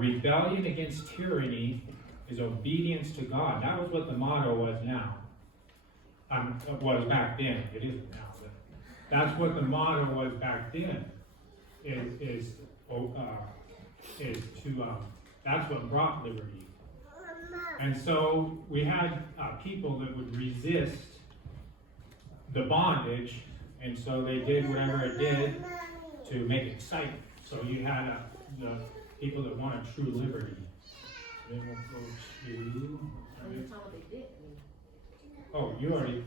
rebellion against tyranny is obedience to God. That was what the motto was now. Was back then. It isn't now. But that's what the motto was back then. That's what brought liberty. And so we had people that would resist the bondage, and so they did whatever it did to make it safe. So you had the people that wanted true liberty. Then we'll go to. Oh, you already.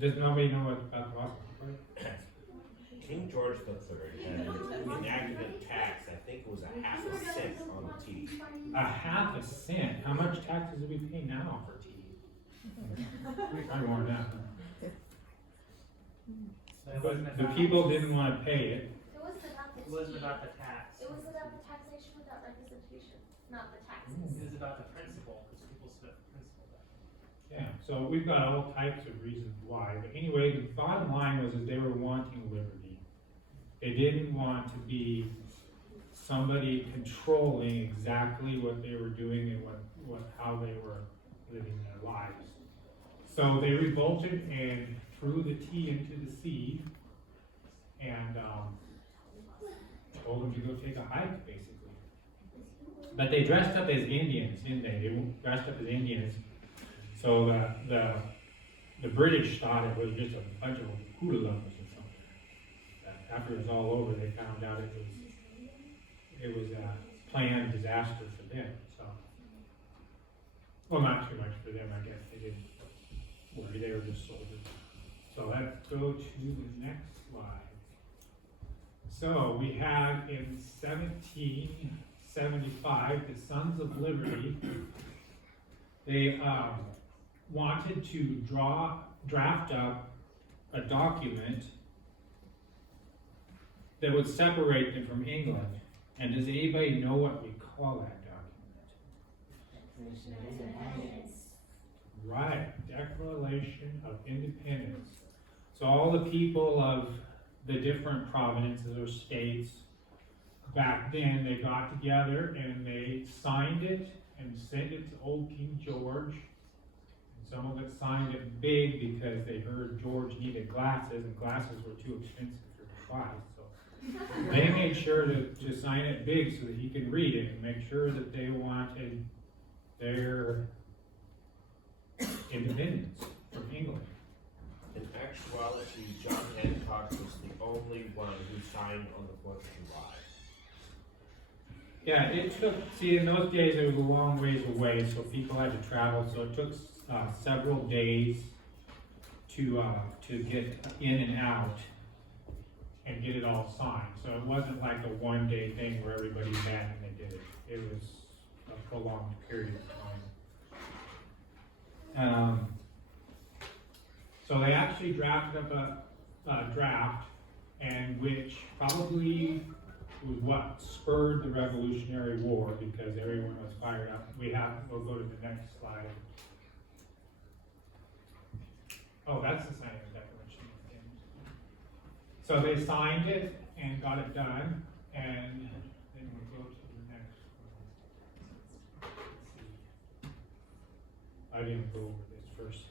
Does nobody know what about the gospel? King George III had enacted a tax. I think it was a half a cent on the tea. A half a cent. How much taxes do we pay now for tea? Probably more than that. But the people didn't want to pay it. It wasn't about the tax. It was about the taxation without representation, not the taxes. It was about the principle, because people spent the principle back. Yeah, so we've got all types of reasons why. But anyway, the bottom line was that they were wanting liberty. They didn't want to be somebody controlling exactly what they were doing and how they were living their lives. So they revolted and threw the tea into the sea and told them to go take a hike, basically. But they dressed up as Indians, didn't they? They dressed up as Indians. So the British thought it was just a bunch of hoodlums or something. After it was all over, they found out it was a planned disaster for them. So, well, not too much for them, I guess. They didn't worry; they were just soldiers. So let's go to the next slide. So we have in 1775 the Sons of Liberty. They wanted to draft up a document that would separate them from England. And does anybody know what we call that document? Right, Declaration of Independence. So all the people of the different provinces or states back then, they got together and they signed it and sent it to old King George. And some of it signed it big because they heard George needed glasses, and glasses were too expensive for him to buy. So they made sure to sign it big so that he could read it and make sure that they wanted their independence from England. In actuality, John Hancock was the only one who signed on the 4th of July. Yeah, it took, see, in those days it was a long ways away, so people had to travel, so it took several days to get in and out and get it all signed. So it wasn't like a one-day thing where everybody met and they did it. It was a prolonged period of time. So they actually drafted up a draft, and which probably was what spurred the Revolutionary War, because everyone was fired up. We'll go to the next slide. Oh, that's the signing of the Declaration of Independence. So they signed it and got it done, and then we'll go to the next one. Let's see. I didn't go over this first.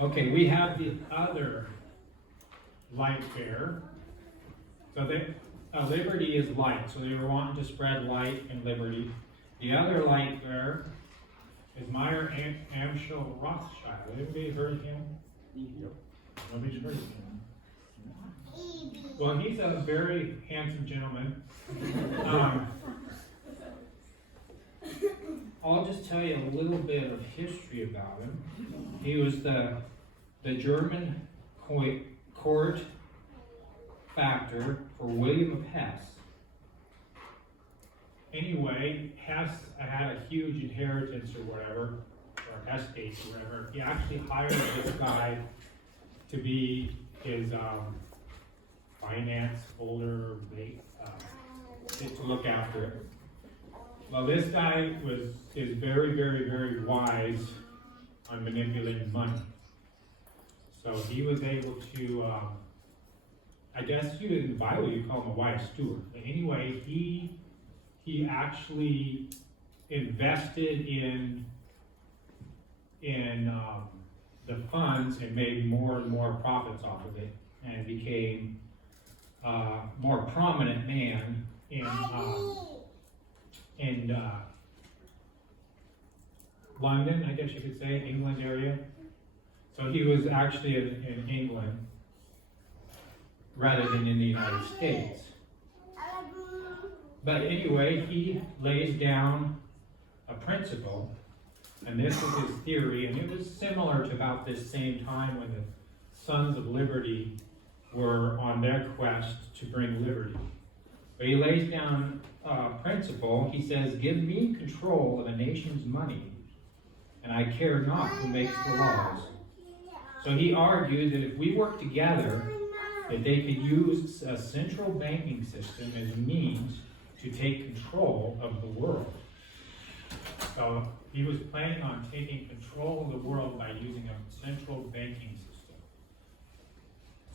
Okay, we have the other light bearer. So liberty is light, so they were wanting to spread light and liberty. The other light bearer is Meyer Amschel Rothschild. Anybody heard of him? Yep. Nobody's heard of him. Well, he's a very handsome gentleman. I'll just tell you a little bit of history about him. He was the German court factor for William of Hesse. Anyway, Hesse had a huge inheritance or whatever, or estate or whatever. He actually hired this guy to be his finance holder, to look after it. Well, this guy is very, very, very wise on manipulating money. So he was able to, I guess in the Bible you call him a wise steward. But anyway, he he actually invested in the funds and made more and more profits off of it, and became a more prominent man in London, I guess you could say, England area. So he was actually in England rather than in the United States. But anyway, he lays down a principle, and this is his theory, and it was similar to about this same time when the Sons of Liberty were on their quest to bring liberty. But he lays down a principle. He says, "Give me control of a nation's money, and I care not who makes the laws." So he argued that if we work together, that they could use a central banking system as a means to take control of the world. So he was planning on taking control of the world by using a central banking system.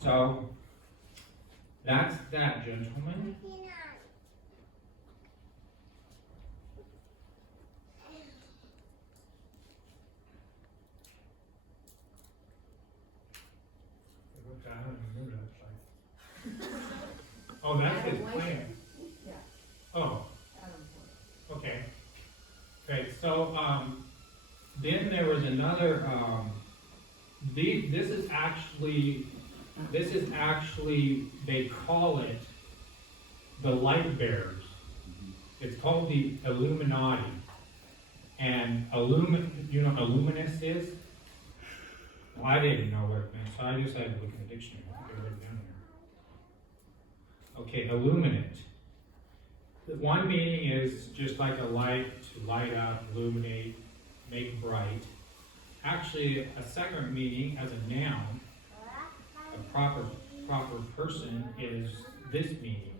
So that's that, gentlemen. I don't remember that slide. Oh, that's his plan. Yeah. Oh, okay. Okay, so then there was another, this is actually, they call it the light bearers. It's called the Illuminati. And you know what Illuminous is? Well, I didn't know what it meant, so I just had to look in the dictionary. Get it written down here. Okay, illuminate. One meaning is just like a light, to light up, illuminate, make bright. Actually, a second meaning as a noun, a proper person, is this meaning: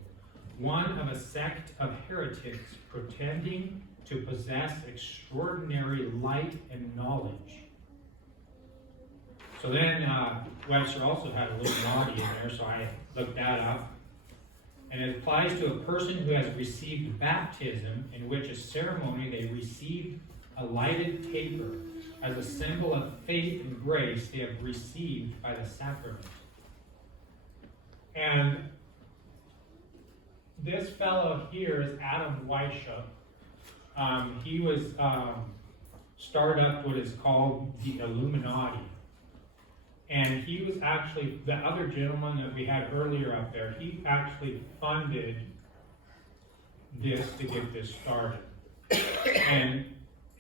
one of a sect of heretics pretending to possess extraordinary light and knowledge. So then Webster also had Illuminati in there, so I looked that up. And it applies to a person who has received baptism, in which a ceremony they received a lighted taper as a symbol of faith and grace they have received by the sacrament. And this fellow here is Adam Weishaupt. He was started up what is called the Illuminati. And he was actually, the other gentleman that we had earlier up there, he actually funded this to get this started. And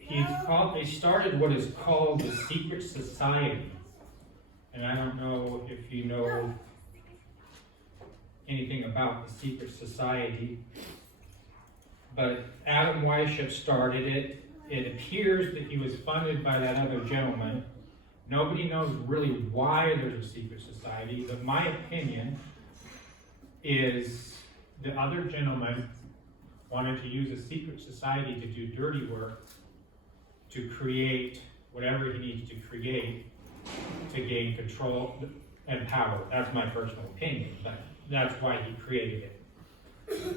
they started what is called the secret society. And I don't know if you know anything about the secret society, but Adam Weishaupt started it. It appears that he was funded by that other gentleman. Nobody knows really why there's a secret society, but my opinion is the other gentleman wanted to use a secret society to do dirty work, to create whatever he needs to create to gain control and power. That's my personal opinion, but that's why he created it,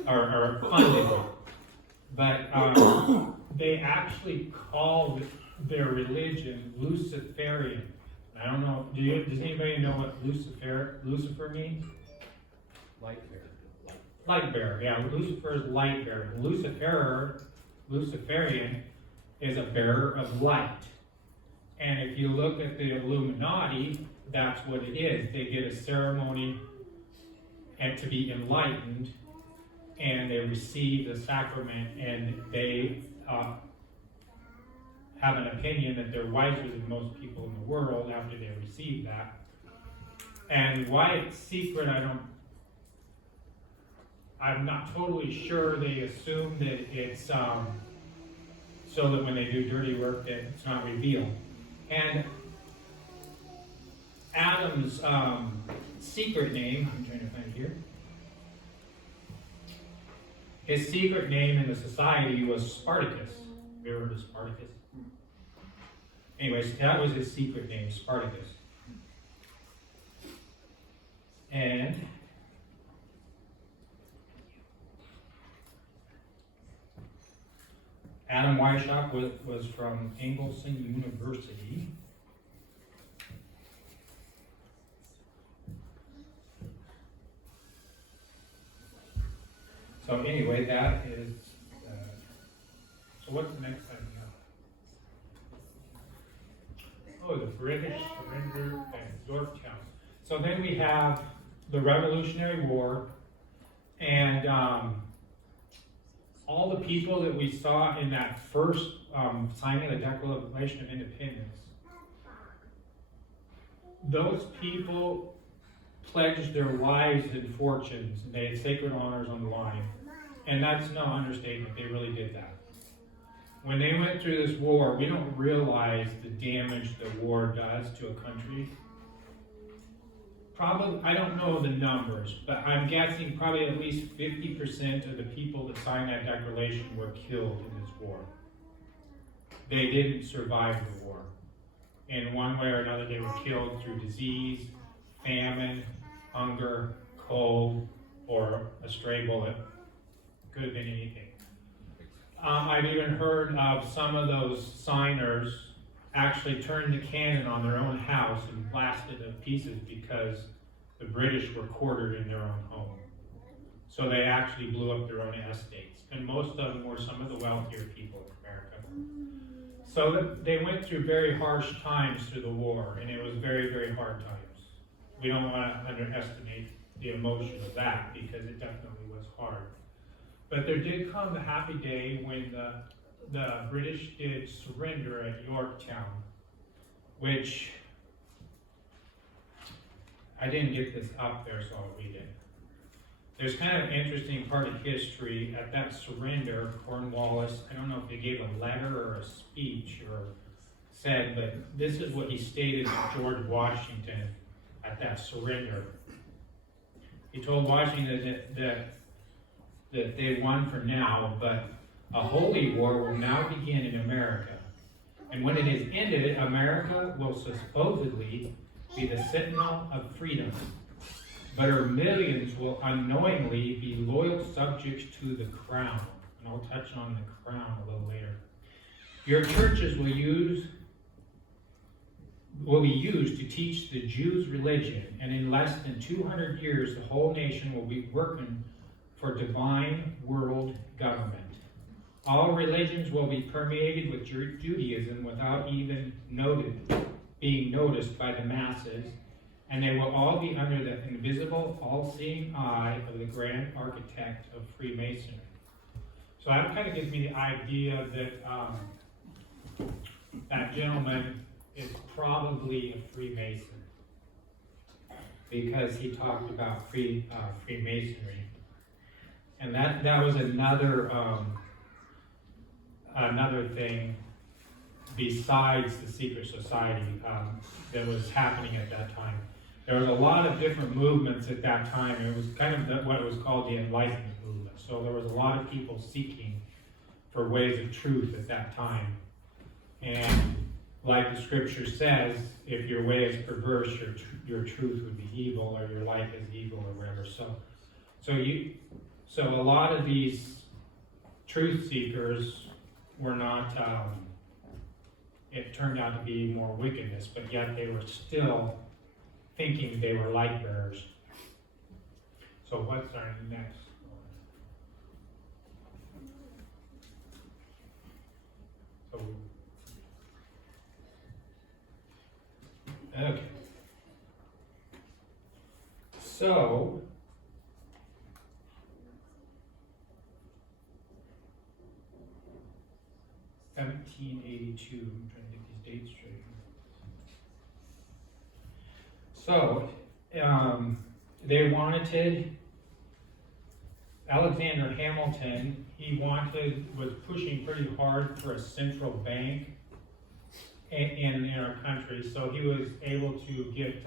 or funded it. But they actually called their religion Luciferian. I don't know, does anybody know what Lucifer means? Light bearer. Light bearer, yeah, Lucifer is light bearer. Luciferian is a bearer of light. And if you look at the Illuminati, that's what it is. They get a ceremony and to be enlightened, and they receive the sacrament, and they have an opinion that they're wiser than most people in the world after they receive that. And why it's secret, I'm not totally sure. They assume that it's so that when they do dirty work that it's not revealed. And Adam's secret name, I'm trying to find it here. His secret name in the society was Spartacus. Have you ever heard of Spartacus? Anyways, that was his secret name, Spartacus. And Adam Weishaupt was from Angleson University. So anyway, that is, So what's the next item now? Oh, the British surrender at Yorktown. So then we have the Revolutionary War, and all the people that we saw in that first signing of the Declaration of Independence, those people pledged their lives and fortunes, and they had sacred honors on the line. And that's no understatement, they really did that. When they went through this war, we don't realize the damage the war does to a country. Probably, I don't know the numbers, but I'm guessing probably at least 50% of the people that signed that declaration were killed in this war. They didn't survive the war. In one way or another, they were killed through disease, famine, hunger, cold, or a stray bullet. Could have been anything. I've even heard of some of those signers actually turned the cannon on their own house and blasted it to pieces because the British were quartered in their own home. So they actually blew up their own estates. And most of them were some of the wealthier people in America. So they went through very harsh times through the war, and it was very, very hard times. We don't want to underestimate the emotion of that because it definitely was hard. But there did come the happy day when the British did surrender at Yorktown, which I didn't get this up there, so I'll read it. There's kind of an interesting part of history. At that surrender, Cornwallis, I don't know if he gave a letter or a speech or said, but this is what he stated to George Washington at that surrender. He told Washington that they won for now, but a holy war will now begin in America. And when it is ended, America will supposedly be the sentinel of freedom. But her millions will unknowingly be loyal subjects to the crown. And I'll touch on the crown a little later. Your churches will be used to teach the Jews' religion, and in less than 200 years, the whole nation will be working for divine world government. All religions will be permeated with Judaism without even being noticed by the masses, and they will all be under the invisible, all-seeing eye of the grand architect of Freemasonry. So that kind of gives me the idea that that gentleman is probably a Freemason because he talked about Freemasonry. And that was another thing besides the secret society that was happening at that time. There was a lot of different movements at that time. It was kind of what was called the Enlightenment movement. So there was a lot of people seeking for ways of truth at that time. And like the scripture says, if your way is perverse, your truth would be evil, or your life is evil, or whatever. So a lot of these truth seekers were not, it turned out to be more wickedness, but yet they were still thinking they were light bearers. So what's our next one? Okay. So, $1782, I'm trying to get these dates straight. So, they wanted Alexander Hamilton, was pushing pretty hard for a central bank in our country, so he was able to get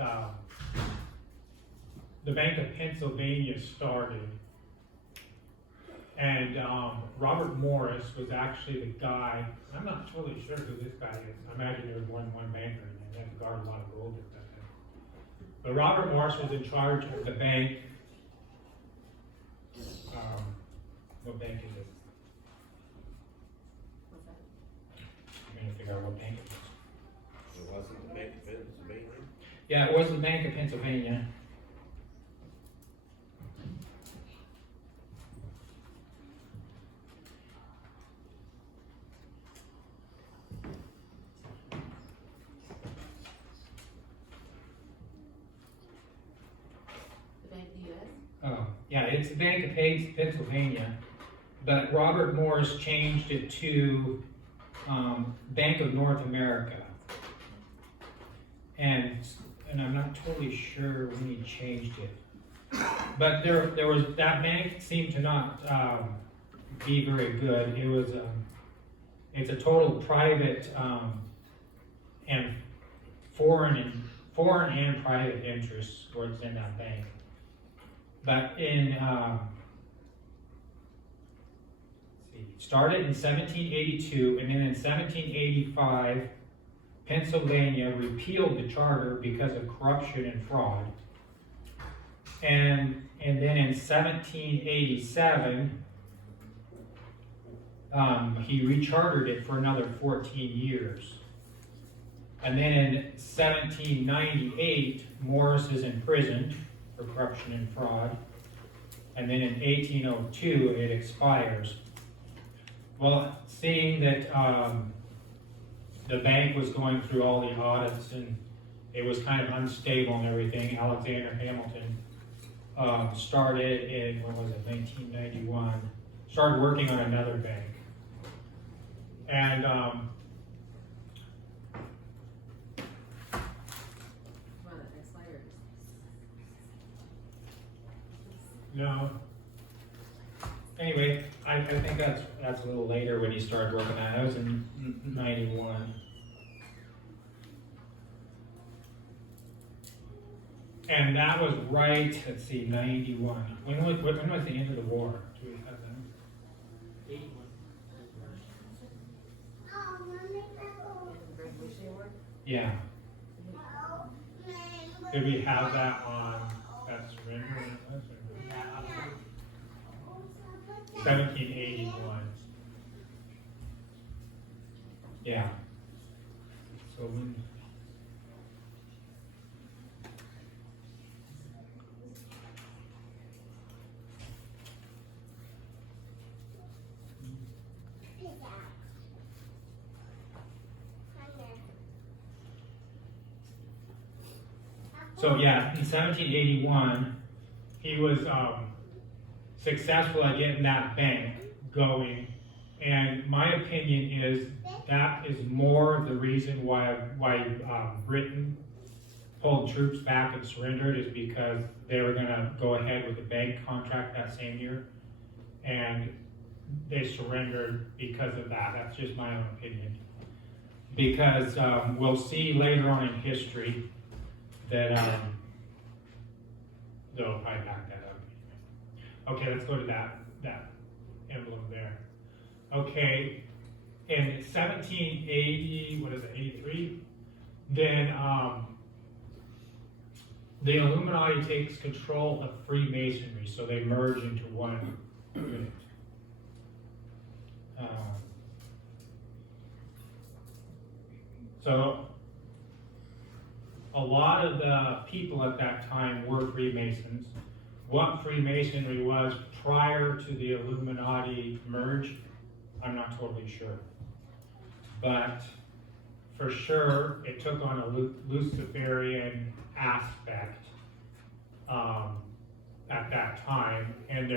the Bank of Pennsylvania started. And Robert Morris was actually the guy. I'm not totally sure who this guy is. I imagine there was more than one banker, and they had to guard a lot of gold at that time. But Robert Morris was in charge of the bank. What bank is it? Yeah, it was the Bank of Pennsylvania. The Bank of the US? Oh, yeah, it's the Bank of Pennsylvania, but Robert Morris changed it to Bank of North America. And I'm not totally sure when he changed it. But there was, that bank seemed to not be very good. It was, it's a total private and foreign and private interests was in that bank. But in, let's see, started in 1782, and then in 1785, Pennsylvania repealed the charter because of corruption and fraud. And then in 1787, he rechartered it for another 14 years. And then in 1798, Morris is imprisoned for corruption and fraud. And then in 1802, it expires. Well, seeing that the bank was going through all the audits and it was kind of unstable and everything, Alexander Hamilton started in, when was it, 1991, started working on another bank. And One of the next sliders. No. anyway, I think that's a little later when he started working on it. That was in 91. And that was right, let's see, 91. When was the end of the war? Do we have that? 81. Revolutionary War? Yeah. Did we have that on that surrender? Yeah, 1781. Yeah. So when. So yeah, in 1781, he was successful at getting that bank going, and my opinion is that is more the reason why Britain pulled troops back and surrendered, is because they were going to go ahead with the bank contract that same year, and they surrendered because of that. That's just my own opinion, because we'll see later on in history that they'll probably back that up. Okay, let's go to that emblem there. Okay, in 1780, what is it, 83? Then the Illuminati takes control of Freemasonry, so they merge into one unit. So a lot of the people at that time were Freemasons. What Freemasonry was prior to the Illuminati merge, I'm not totally sure. But for sure, it took on a Luciferian aspect at that time. And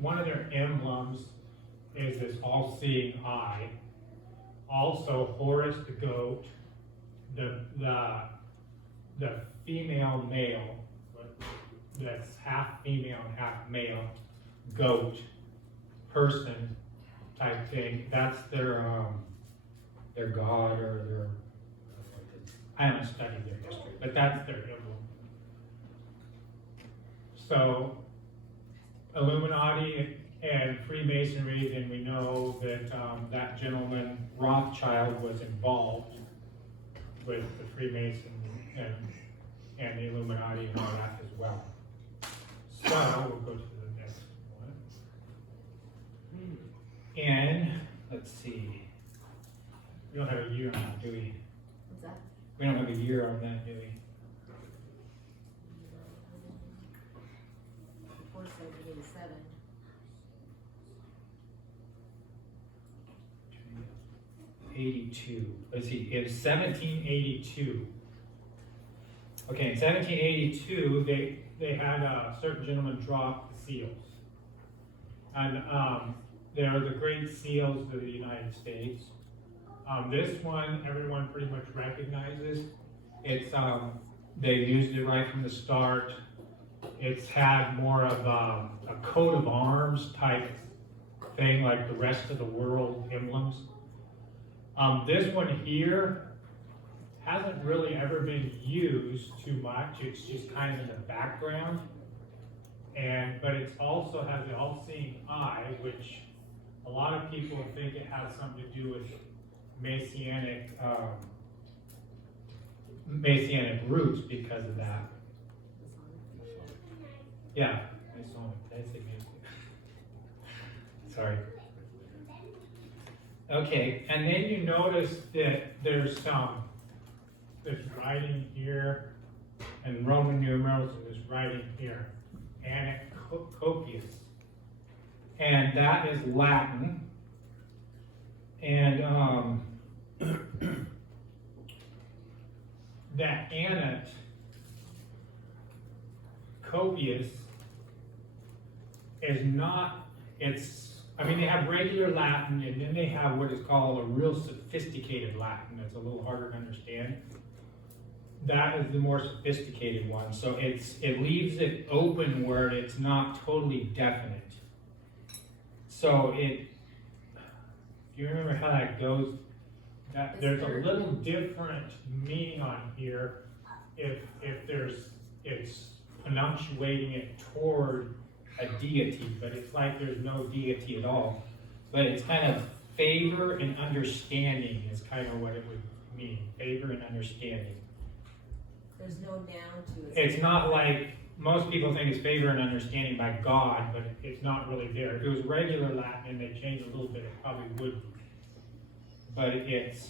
one of their emblems is this all-seeing eye. Also, Horus the goat, the female male, that's half female and half male, goat, person type thing. That's their god, or their, I haven't studied their history, but that's their emblem. So, Illuminati and Freemasonry, then we know that that gentleman, Rothschild, was involved with the Freemasons and the Illuminati and all that as well. So we'll go to the next one. And let's see. We don't have a year on that, do we? What's that? We don't have a year on that, do we? 1782. Let's see, it was 1782. Okay, in 1782, they had a certain gentleman drop the seals. And they are the great seals of the United States. This one, everyone pretty much recognizes. It's, they used it right from the start. It's had more of a coat of arms type thing, like the rest of the world emblems. This one here hasn't really ever been used too much. It's just kind of in the background. But it also has the all-seeing eye, which a lot of people think it has something to do with Messianic roots because of that. Yeah, Masonic. Did I say Masonic? Sorry. Okay, and then you notice that there's writing here, and Roman numerals, and there's writing here, Anacopius, and that is Latin, and that Anat Copius is not, they have regular Latin, and then they have what is called a real sophisticated Latin. That's a little harder to understand. That is the more sophisticated one. So it leaves it open where it's not totally definite. So if you remember how that goes, there's a little different meaning on here if it's punctuating it toward a deity, but it's like there's no deity at all. But it's kind of favor and understanding is kind of what it would mean. Favor and understanding. There's no noun to it. It's not like most people think it's favor and understanding by God, but it's not really there. If it was regular Latin and they changed a little bit, it probably would be. But it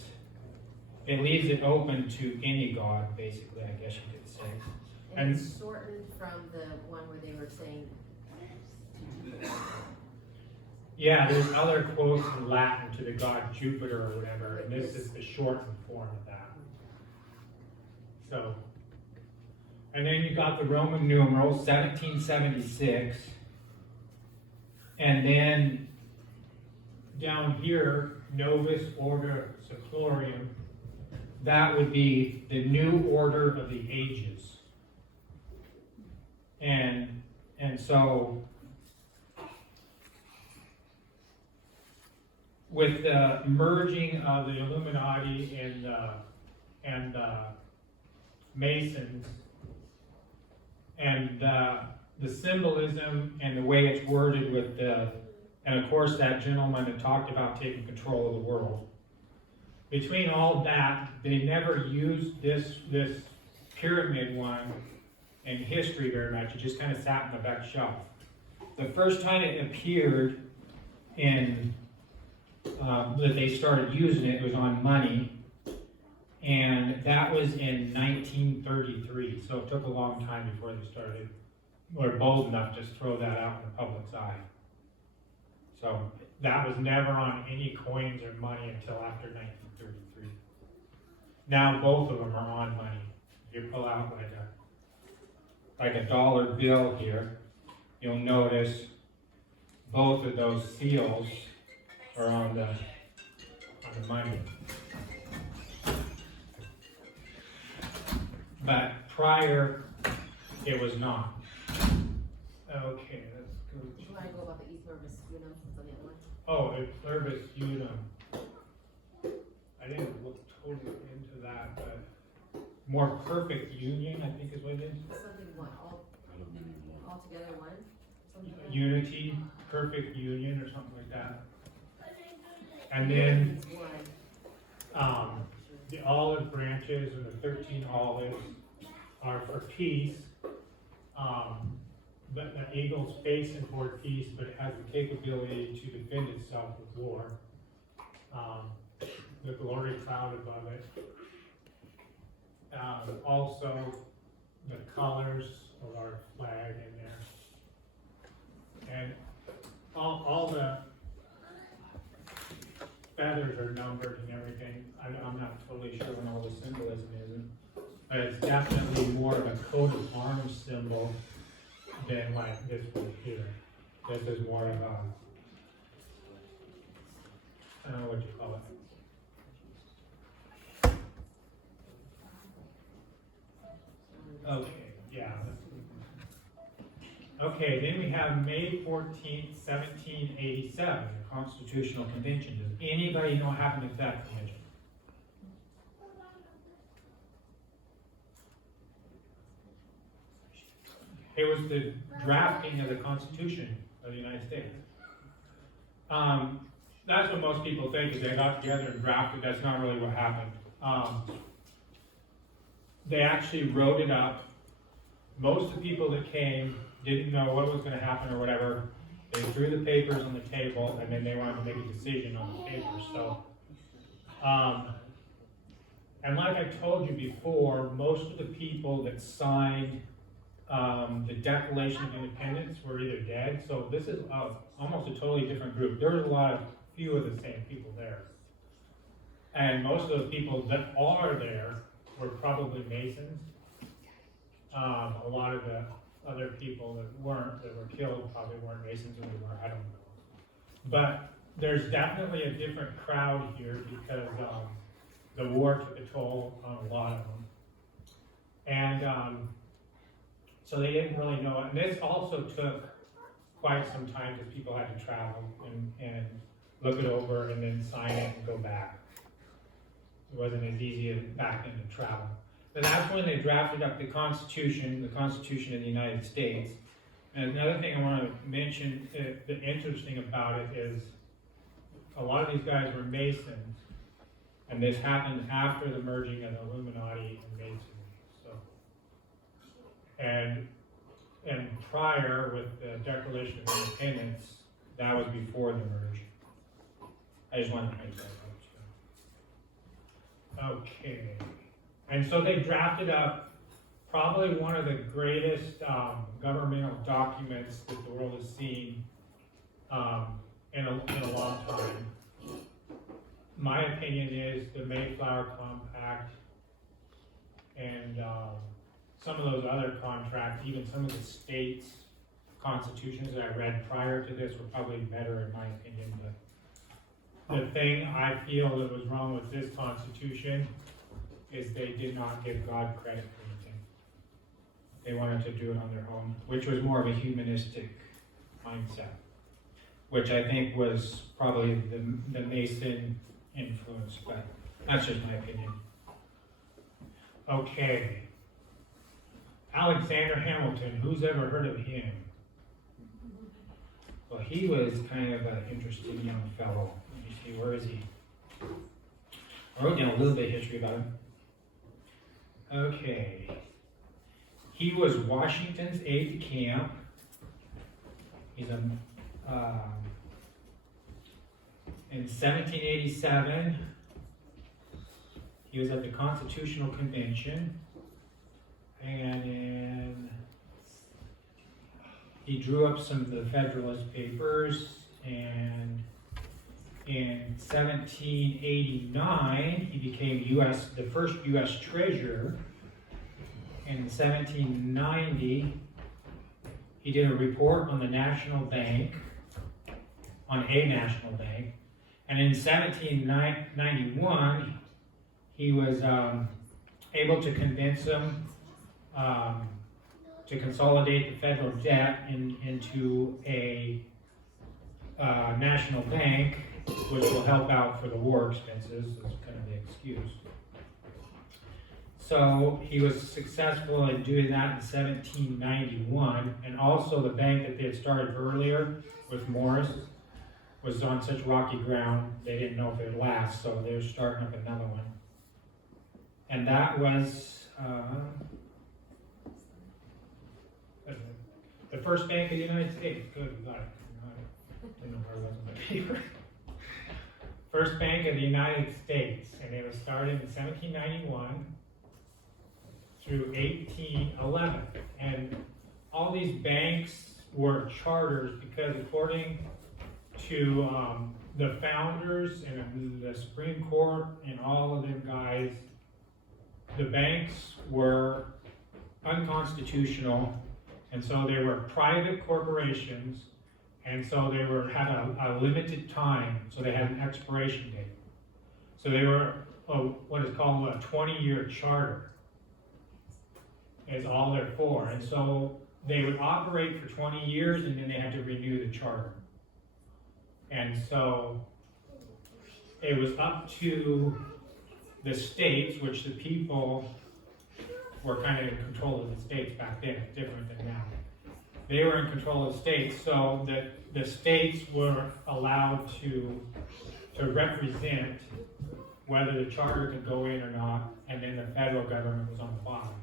leaves it open to any God, basically, I guess you could say. And it's shortened from the one where they were saying. Yeah, there's other quotes in Latin to the god Jupiter or whatever, and this is the shortened form of that. So, and then you got the Roman numeral, 1776, and then down here, Novus Order Seclorum, that would be the new order of the ages. And so, with the merging of the Illuminati and Masons, and the symbolism and the way it's worded with and of course that gentleman that talked about taking control of the world. Between all that, they never used this pyramid one in history very much. It just kind of sat in the back shelf. The first time it appeared that they started using it was on money, and that was in 1933. So it took a long time before they started, or bold enough to throw that out in the public's eye. So that was never on any coins or money until after 1933. Now both of them are on money. If you pull out like a dollar bill here, you'll notice both of those seals are on the money. But prior, it was not. Okay, let's go. Do you want to go about the East Nervous Unum? That's on the other one. Oh, it's Pluribus Unum. I didn't look totally into that, but more perfect union, I think is what it is. Something one, all together one? Something like that? Unity, perfect union, or something like that. And then One. the olive branches and the 13 olives are for peace. The eagle's facing toward peace, but it has the capability to defend itself with war. The glory cloud above it. Also, the colors of our flag in there. And all feathers are numbered and everything. I'm not totally sure when all the symbolism is, but it's definitely more of a coat of arms symbol than like this one here. This is more of a, I don't know what you call it. Okay, yeah. Okay, then we have May 14th, 1787, the Constitutional Convention. Does anybody know what happened at that convention? It was the drafting of the Constitution of the United States. That's what most people think, is they got together and drafted. That's not really what happened. They actually wrote it up. Most of the people that came didn't know what was going to happen or whatever. They threw the papers on the table, and then they wanted to make a decision on the papers. So, and like I told you before, most of the people that signed the Declaration of Independence were either dead. So this is almost a totally different group. There was few of the same people there. And most of the people that are there were probably Masons. A lot of the other people that were killed probably weren't Masons, or they were, I don't know. But there's definitely a different crowd here because the war took a toll on a lot of them. And so they didn't really know it. And this also took quite some time because people had to travel and look it over and then sign it and go back. It wasn't as easy back then to travel. But that's when they drafted up the Constitution of the United States. And another thing I want to mention, the interesting about it is a lot of these guys were Masons, and this happened after the merging of the Illuminati and Masonry. So, and prior with the Declaration of Independence, that was before the merge. I just wanted to make that up. Okay. And so they drafted up probably one of the greatest governmental documents that the world has seen in a long time. My opinion is the Mayflower Compact and some of those other contracts, even some of the states' constitutions that I read prior to this were probably better in my opinion. But the thing I feel that was wrong with this Constitution is they did not give God credit for anything. They wanted to do it on their own, which was more of a humanistic mindset, which I think was probably the Mason influence, but that's just my opinion. Okay. Alexander Hamilton, who's ever heard of him? Well, he was kind of an interesting young fellow. Let me see, where is he? I wrote down a little bit of history about him. Okay. He was Washington's aide de camp. He's in 1787, he was at the Constitutional Convention, and he drew up some of the Federalist Papers, and in 1789, he became the first U.S. Treasurer. In 1790, he did a report on the national bank, on a national bank. And in 1791, he was able to convince them to consolidate the federal debt into a national bank, which will help out for the war expenses. That's kind of the excuse. So he was successful in doing that in 1791, and also the bank that they had started earlier with Morris was on such rocky ground they didn't know if it would last, so they were starting up another one. And that was the first bank of the United States. Good, we got it. Didn't know where it was on the paper. First bank of the United States, and it was started in 1791 through 1811. And all these banks were charters because according to the founders and the Supreme Court and all of them guys, the banks were unconstitutional, and so they were private corporations, and so they had a limited time, so they had an expiration date. So they were what is called a 20-year charter is all they're for, and so they would operate for 20 years, and then they had to renew the charter. And so it was up to the states, which the people were kind of in control of the states back then, different than now. They were in control of the states, so that the states were allowed to represent whether the charter could go in or not, and then the federal government was on the bottom.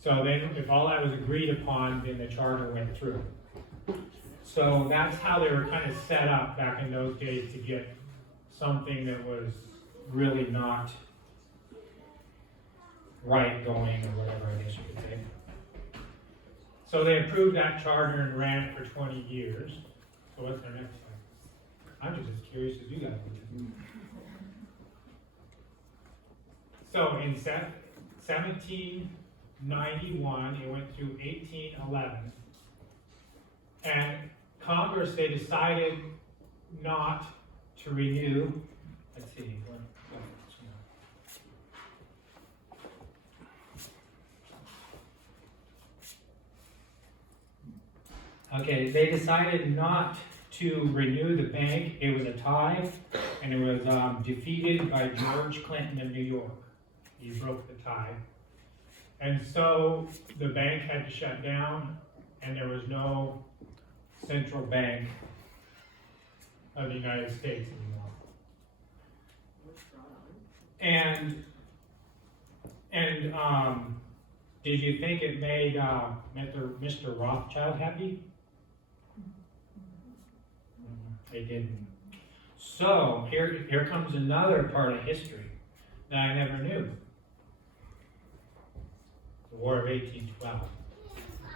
So then, if all that was agreed upon, then the charter went through. So that's how they were kind of set up back in those days to get something that was really not right going, or whatever I guess you could say. So they approved that charter and ran it for 20 years. So what's their next one? I'm just as curious as you guys are. So in 1791, it went through 1811. And Congress, they decided not to renew. Let's see. Okay, they decided not to renew the bank. It was a tie, and it was defeated by George Clinton of New York. He broke the tie. And so the bank had to shut down, and there was no central bank of the United States anymore. And did you think it made Mr. Rothschild happy? They didn't. So here comes another part of history that I never knew. The War of 1812.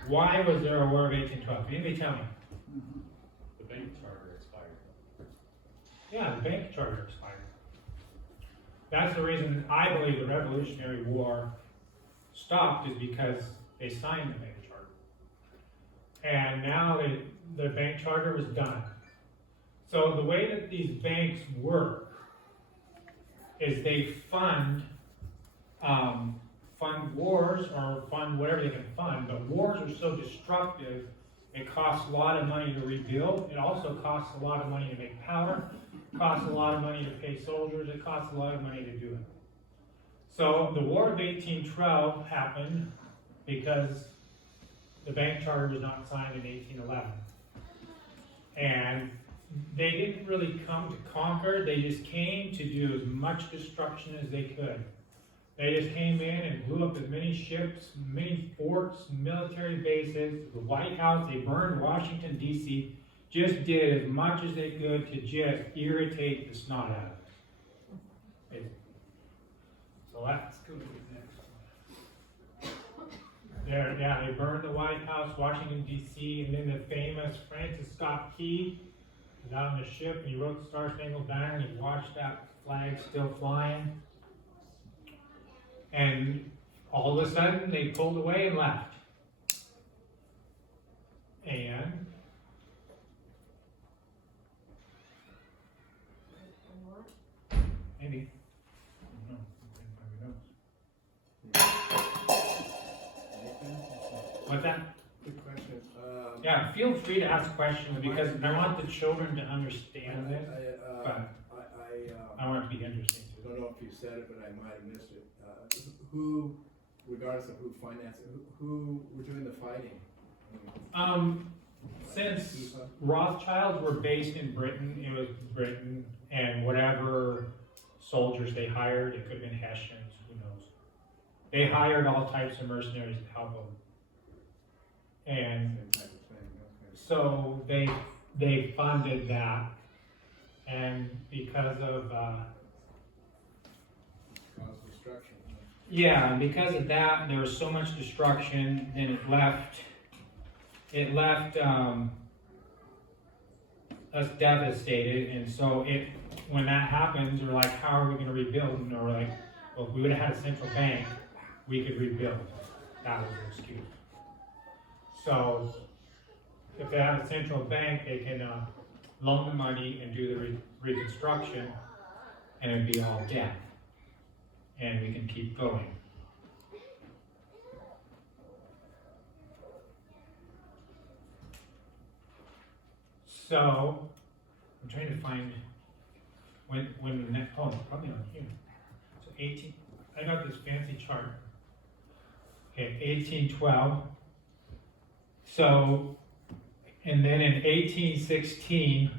Why was there a War of 1812? Can anybody tell me? The bank charter expired. Yeah, the bank charter expired. That's the reason I believe the Revolutionary War stopped, is because they signed the bank charter. And now the bank charter was done. So the way that these banks work is they fund wars, or fund whatever they can fund, but wars are so destructive, it costs a lot of money to rebuild. It also costs a lot of money to make powder. It costs a lot of money to pay soldiers. It costs a lot of money to do it. So the War of 1812 happened because the bank charter was not signed in 1811. And they didn't really come to conquer. They just came to do as much destruction as they could. They just came in and blew up as many ships, many forts, military bases, the White House. They burned Washington, D.C., just did as much as they could to just irritate the snot out of it. So let's go to the next one. They burned the White House, Washington, D.C., and then the famous Francis Scott Key was out on the ship, and he wrote the Star-Spangled Banner, and he watched that flag still flying. And all of a sudden, they pulled away and left. And maybe. I don't know. What's that? Good question. Yeah, feel free to ask questions, because I want the children to understand this, but I want it to be interesting. I don't know if you said it, but I might have missed it. Who, regardless of who financed it, who were doing the fighting? Since Rothschilds were based in Britain, it was Britain, and whatever soldiers they hired, it could have been Hessians, who knows. They hired all types of mercenaries to help them. And Same type of thing, okay. so they funded that, and because of Cause destruction. yeah, and because of that, there was so much destruction, then it left us devastated, and so when that happens, we're like, how are we gonna rebuild? And we're like, well, if we would've had a central bank, we could rebuild. That was the excuse. So, if they have a central bank, they can loan the money and do the reconstruction, and it'd be all debt. And we can keep going. So, I'm trying to find when the next, oh, it's probably on here. So 18, I got this fancy chart. Okay, 1812. So, and then in 1816,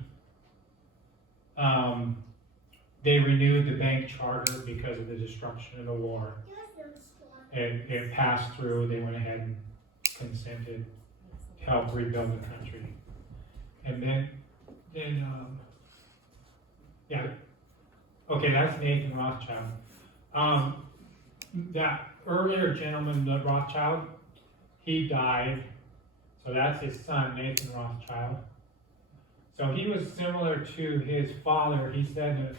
they renewed the bank charter because of the destruction of the war. It passed through, they went ahead and consented to help rebuild the country. And then, yeah, okay, that's Nathan Rothschild. That earlier gentleman, the Rothschild, he died, so that's his son, Nathan Rothschild. So he was similar to his father. He said that,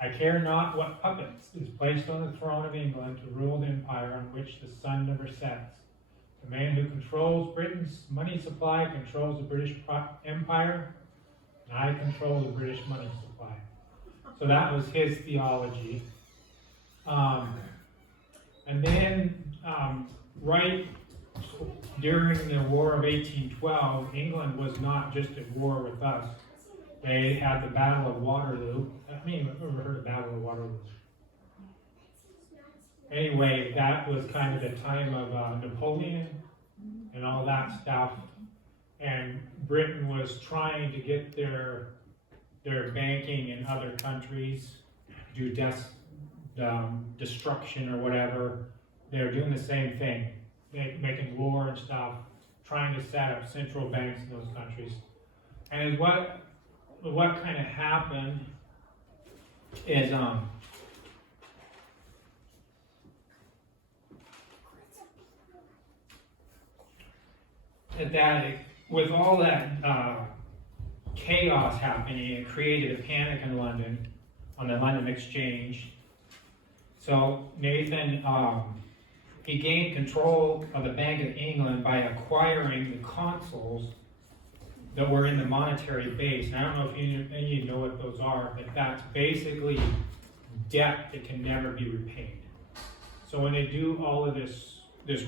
I care not what puppets is placed on the throne of England to rule the empire on which the sun never sets. The man who controls Britain's money supply controls the British Empire, and I control the British money supply. So that was his theology. And then, right during the War of 1812, England was not just at war with us. They had the Battle of Waterloo. I mean, I've never heard of Battle of Waterloo. Anyway, that was kind of the time of Napoleon and all that stuff. And Britain was trying to get their banking in other countries, do destruction or whatever. They're doing the same thing, making war and stuff, trying to set up central banks in those countries. And what kind of happened is that with all that chaos happening, it created a panic in London on the London Exchange. So Nathan, he gained control of the Bank of England by acquiring the consols that were in the monetary base. And I don't know if any of you know what those are, but that's basically debt that can never be repaid. So when they do all of this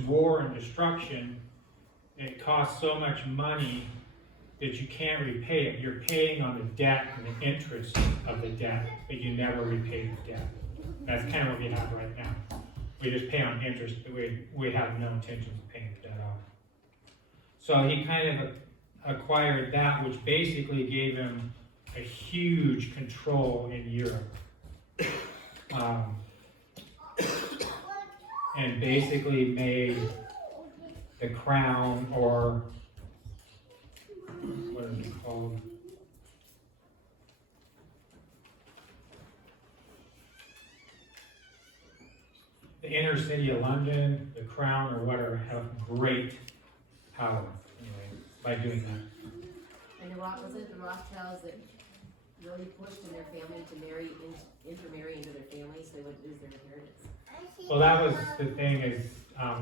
war and destruction, it costs so much money that you can't repay it. You're paying on the debt and the interest of the debt, but you never repay the debt. That's kind of what we have right now. We just pay on interest, but we have no intention of paying the debt off. So he kind of acquired that, which basically gave him a huge control in Europe. And basically made the crown, or what is it called? The inner city of London, the crown, or whatever, have great power anyway, by doing that. And was it the Rothschilds that really pushed in their family to intermarry into their families so they would lose their inheritance? Well, that was the thing is,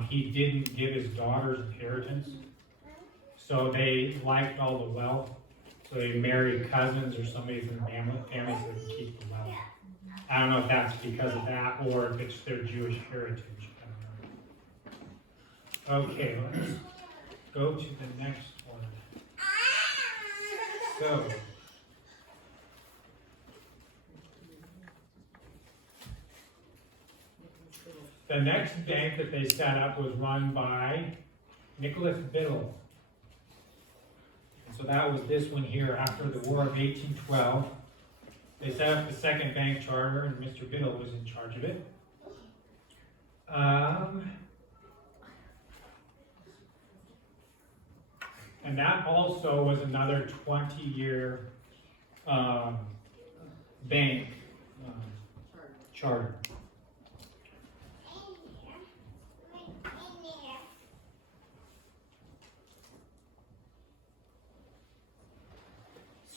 he didn't give his daughters inheritance, so they liked all the wealth, so they married cousins or somebody from the family so they could keep the wealth. I don't know if that's because of that or if it's their Jewish heritage. I don't know. Okay, let's go to the next one. So, the next bank that they set up was run by Nicholas Biddle. And so that was this one here after the War of 1812. They set up the second bank charter, and Mr. Biddle was in charge of it. And that also was another 20-year bank charter.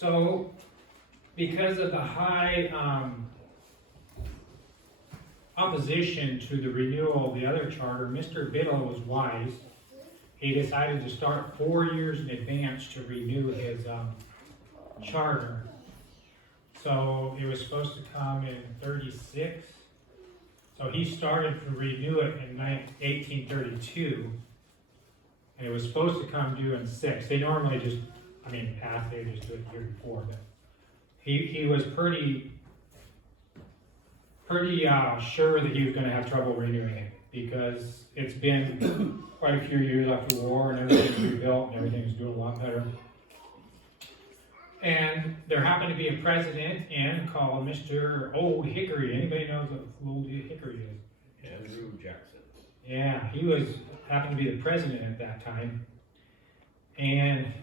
So, because of the high, opposition to the renewal of the other charter, Mr. Biddle was wise. He decided to start 4 years in advance to renew his, charter. So it was supposed to come in 36. So he started to renew it in 1832. And it was supposed to come due in 6. They normally just, pass, they just do it the year before. But he was pretty sure that he was going to have trouble renewing it because it's been quite a few years after the war and everything's rebuilt and everything's doing a lot better. And there happened to be a president in called Mr. Old Hickory. Anybody knows what Old Hickory is? Andrew Jackson. Yeah, he happened to be the president at that time. And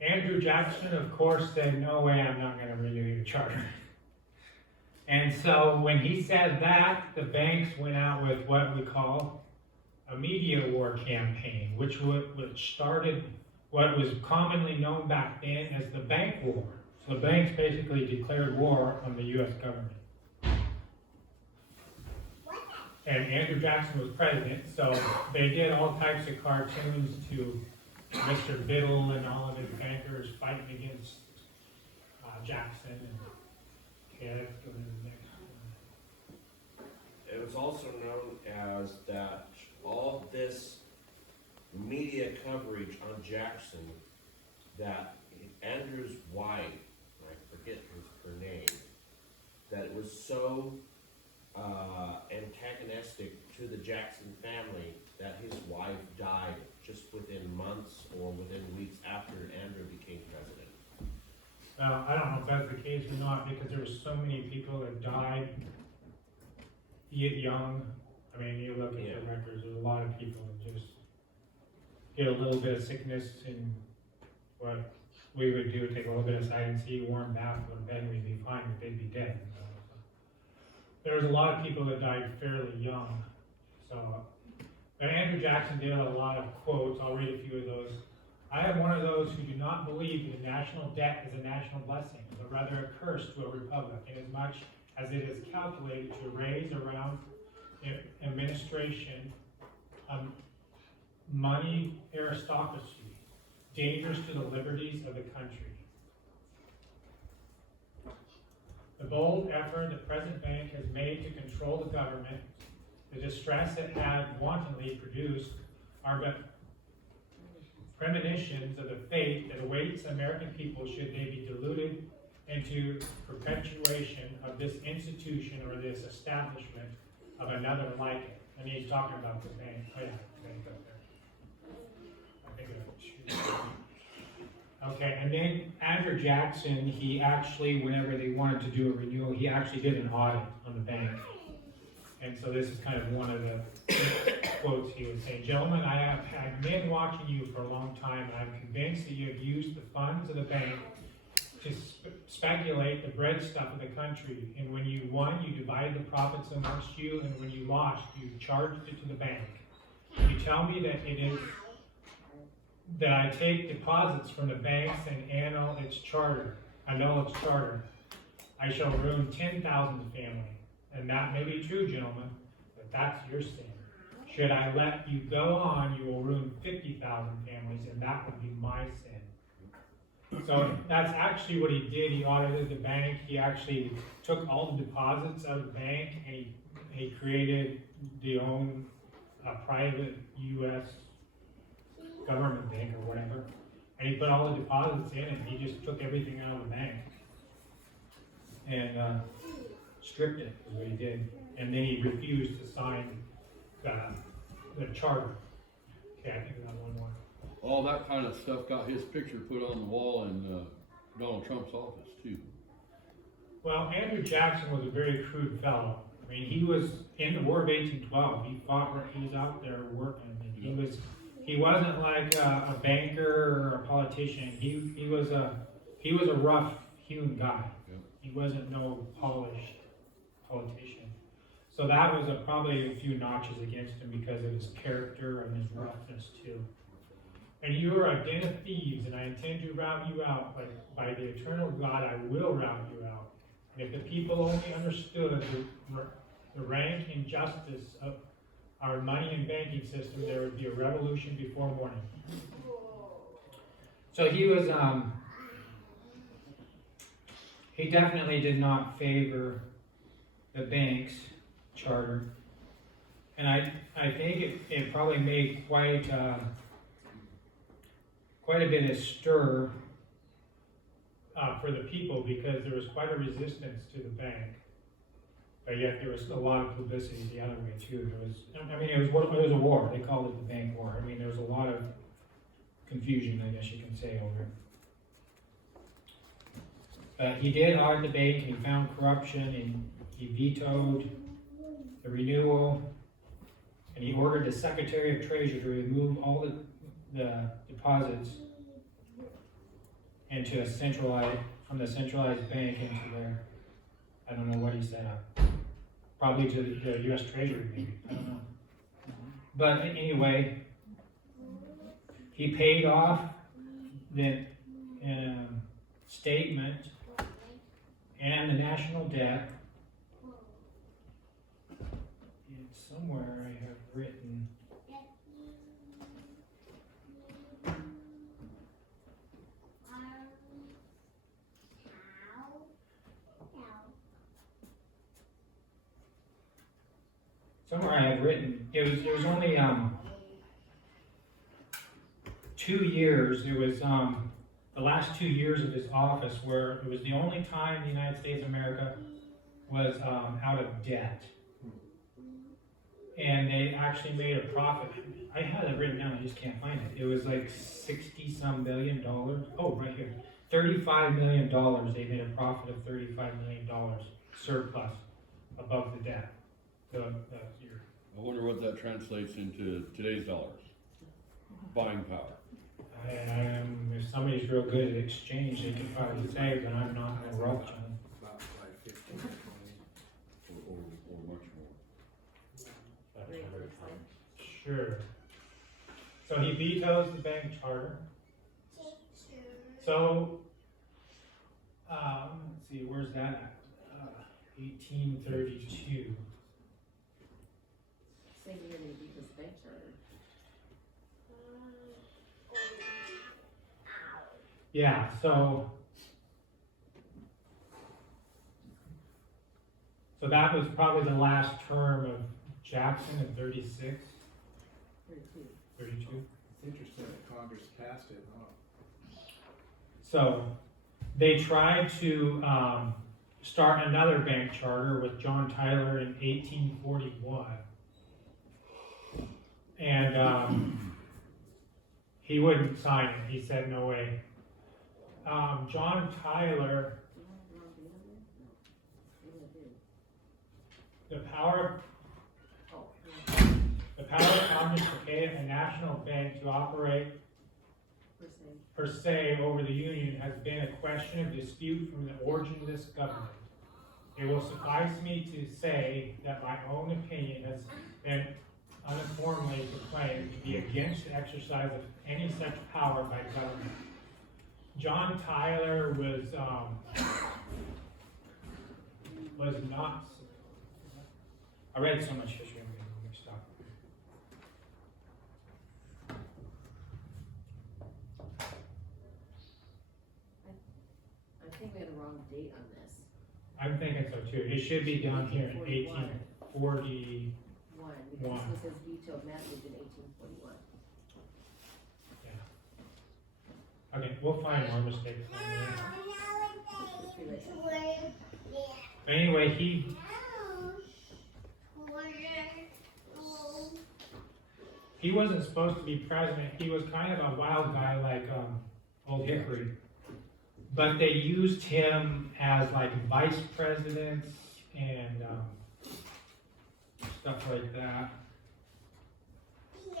Andrew Jackson, of course, said, no way, I'm not going to renew your charter. And so when he said that, the banks went out with what we call a media war campaign, which started what was commonly known back then as the bank war. So the banks basically declared war on the U.S. government. And Andrew Jackson was president, so they did all types of cartoons to Mr. Biddle and all of his bankers fighting against Jackson. Okay, let's go to the next one. It was also known as that all this media coverage on Jackson, that Andrew's wife, I forget her name, that it was so antagonistic to the Jackson family that his wife died just within months or within weeks after Andrew became president. I don't know if that's the case or not, because there were so many people that died young. You look at the records, there's a lot of people that just get a little bit of sickness, and what we would do, take a little bit of vitamin C, warm bath, go to bed, and we'd be fine, but they'd be dead. There was a lot of people that died fairly young. But Andrew Jackson did a lot of quotes. I'll read a few of those. I am one of those who do not believe that national debt is a national blessing, but rather a curse to a republic, inasmuch as it is calculated to raise around administration money aristocracy, dangerous to the liberties of the country. The bold effort the present bank has made to control the government, the distress it had wantonly produced, are but premonitions of the fate that awaits American people should they be deluded into perpetuation of this institution or this establishment of another like it. And he's talking about the bank. Oh yeah, the bank up there. I think okay, and then Andrew Jackson, he actually, whenever they wanted to do a renewal, he actually did an audit on the bank. And so this is kind of one of the quotes he was saying. Gentlemen, I have had been watching you for a long time, and I'm convinced that you have used the funds of the bank to speculate the breadstuff of the country. And when you won, you divided the profits amongst you, and when you lost, you charged it to the bank. You tell me that it is that I take deposits from the banks and annul its charter. I shall ruin 10,000 families. And that may be true, gentlemen, but that's your sin. Should I let you go on, you will ruin 50,000 families, and that would be my sin. So that's actually what he did. He audited the bank. He actually took all the deposits out of the bank, and he created the own private U.S. government bank or whatever. And he put all the deposits in, and he just took everything out of the bank. And stripped it, is what he did. And then he refused to sign the charter. Okay, I think we got one more. All that kind of stuff got his picture put on the wall in Donald Trump's office too. Well, Andrew Jackson was a very crude fellow. I mean, he was in the War of 1812. He fought, he was out there working. And he wasn't like a banker or a politician. He was a rough hewn guy. Yep. He wasn't no polished politician. So that was probably a few notches against him because of his character and his roughness too. and you are a den of thieves, and I intend to rout you out, but by the eternal God, I will rout you out. And if the people only understood the rank injustice of our money and banking system, there would be a revolution before morning. So he was, he definitely did not favor the bank's charter. And I think it probably made quite a bit of stir for the people, because there was quite a resistance to the bank. But yet there was a lot of publicity the other way too. There was, I mean, it was a war. They called it the bank war. I mean, there was a lot of confusion, I guess you can say, over it. But he did audit the bank, and he found corruption, and he vetoed the renewal, and he ordered the Secretary of Treasury to remove all the deposits into from the centralized bank into their, I don't know what he set up. Probably to the U.S. Treasury, maybe, I don't know. But anyway, he paid off the statement and the national debt. And somewhere I have written, it was only 2 years. It was the last 2 years of his office where it was the only time the United States of America was out of debt. And they actually made a profit. I had it written down, I just can't find it. It was like $60-some billion. Oh, right here. $35 million. They made a profit of $35 million surplus above the debt. The year. I wonder what that translates into today's dollars. Buying power. If somebody's real good at exchange, they can probably say, but I'm not a Rothschild. About like 15 or 20. Or much more. That's Right, another looks like. time. Sure. So he vetoes the bank charter. So, let's see, where's that at? 1832. Same year they beat this bank charter. Yeah, so that was probably the last term of Jackson in 36, 32. 32. It's interesting that Congress passed it, huh? So they tried to start another bank charter with John Tyler in 1841. And he wouldn't sign it. He said, no way. John Tyler, Do you have the wrong date on there? No. Maybe I did. the power Oh, yeah, of Congress to pay a national bank to operate per se. per se over the Union has been a question of dispute from the origin of this government. It will suffice me to say that my own opinion has been uniformly proclaimed to be against the exercise of any such power by government. John Tyler was not. I read so much history, I'm getting mixed up. I think we had the wrong date on this. I'm thinking so too. It should be down here in 1840. Because this was his vetoed message in 1841. Okay, we'll find more mistakes on there. But anyway, he wasn't supposed to be president. He was kind of a wild guy like Old Hickory. But they used him as like vice president and stuff like that.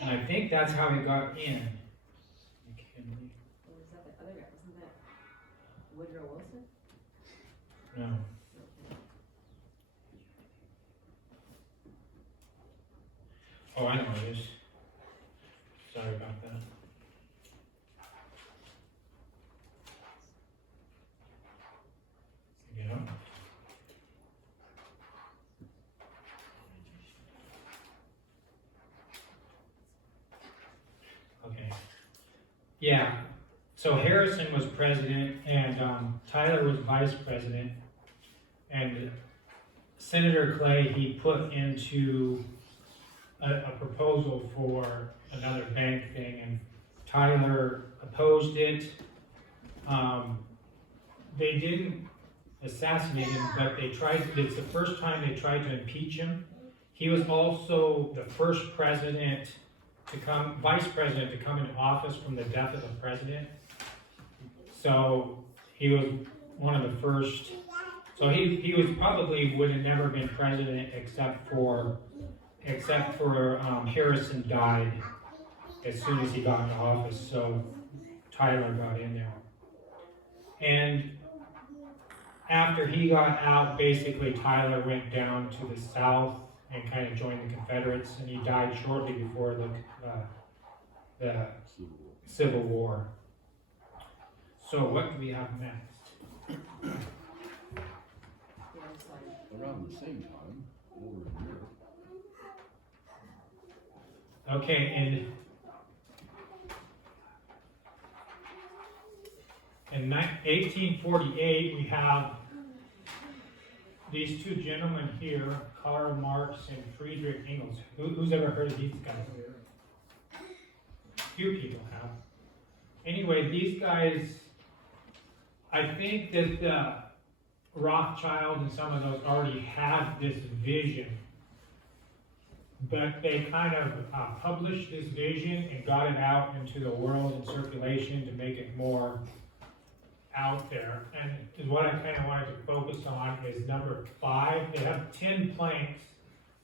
And I think that's how he got in. McKinley. Or was that the other guy? Wasn't that Woodrow Wilson? No. Oh, I know it is. Sorry about that. Yeah, so Harrison was president and Tyler was vice president. And Senator Clay, he put into a proposal for another bank thing, and Tyler opposed it. They didn't assassinate him, but it's the first time they tried to impeach him. He was also the first vice president to come into office from the death of the president. So he was one of the first. So he was probably would have never been president except for Harrison died as soon as he got into office. So Tyler got in there. And after he got out, basically Tyler went down to the south and kind of joined the Confederates, and he died shortly before the Civil War. So what do we have next? Yeah, I'm sorry. Around the same time, over in Europe. Okay, in 1848, we have these two gentlemen here, Karl Marx and Friedrich Engels. Who's ever heard of these guys? Few people have. Anyway, these guys, I think that Rothschild and some of those already had this vision, but they kind of published this vision and got it out into the world in circulation to make it more out there. And what I kind of wanted to focus on is number 5. They have 10 planks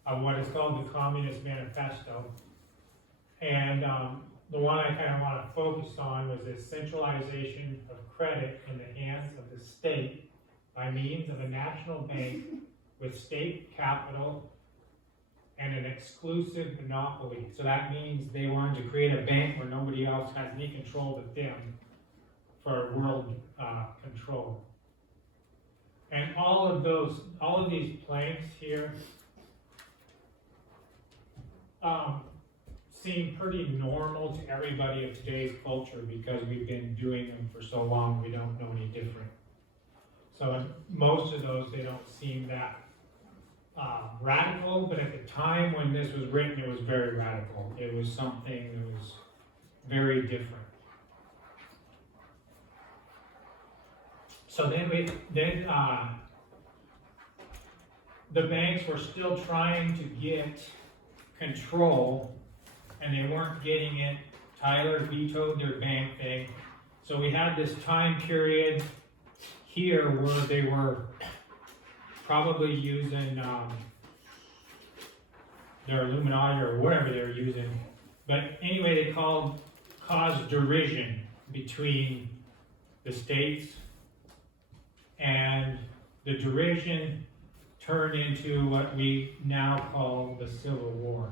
of what is called the Communist Manifesto. And the one I kind of want to focus on was this centralization of credit in the hands of the state by means of a national bank with state capital and an exclusive monopoly. So that means they wanted to create a bank where nobody else has any control but them for world control. And all of these planks here seem pretty normal to everybody of today's culture because we've been doing them for so long, we don't know any different. So in most of those, they don't seem that radical, but at the time when this was written, it was very radical. It was something that was very different. So then the banks were still trying to get control, and they weren't getting it. Tyler vetoed their bank thing. So we had this time period here where they were probably using their Illuminati or whatever they were using. But anyway, they caused derision between the states, and the derision turned into what we now call the Civil War.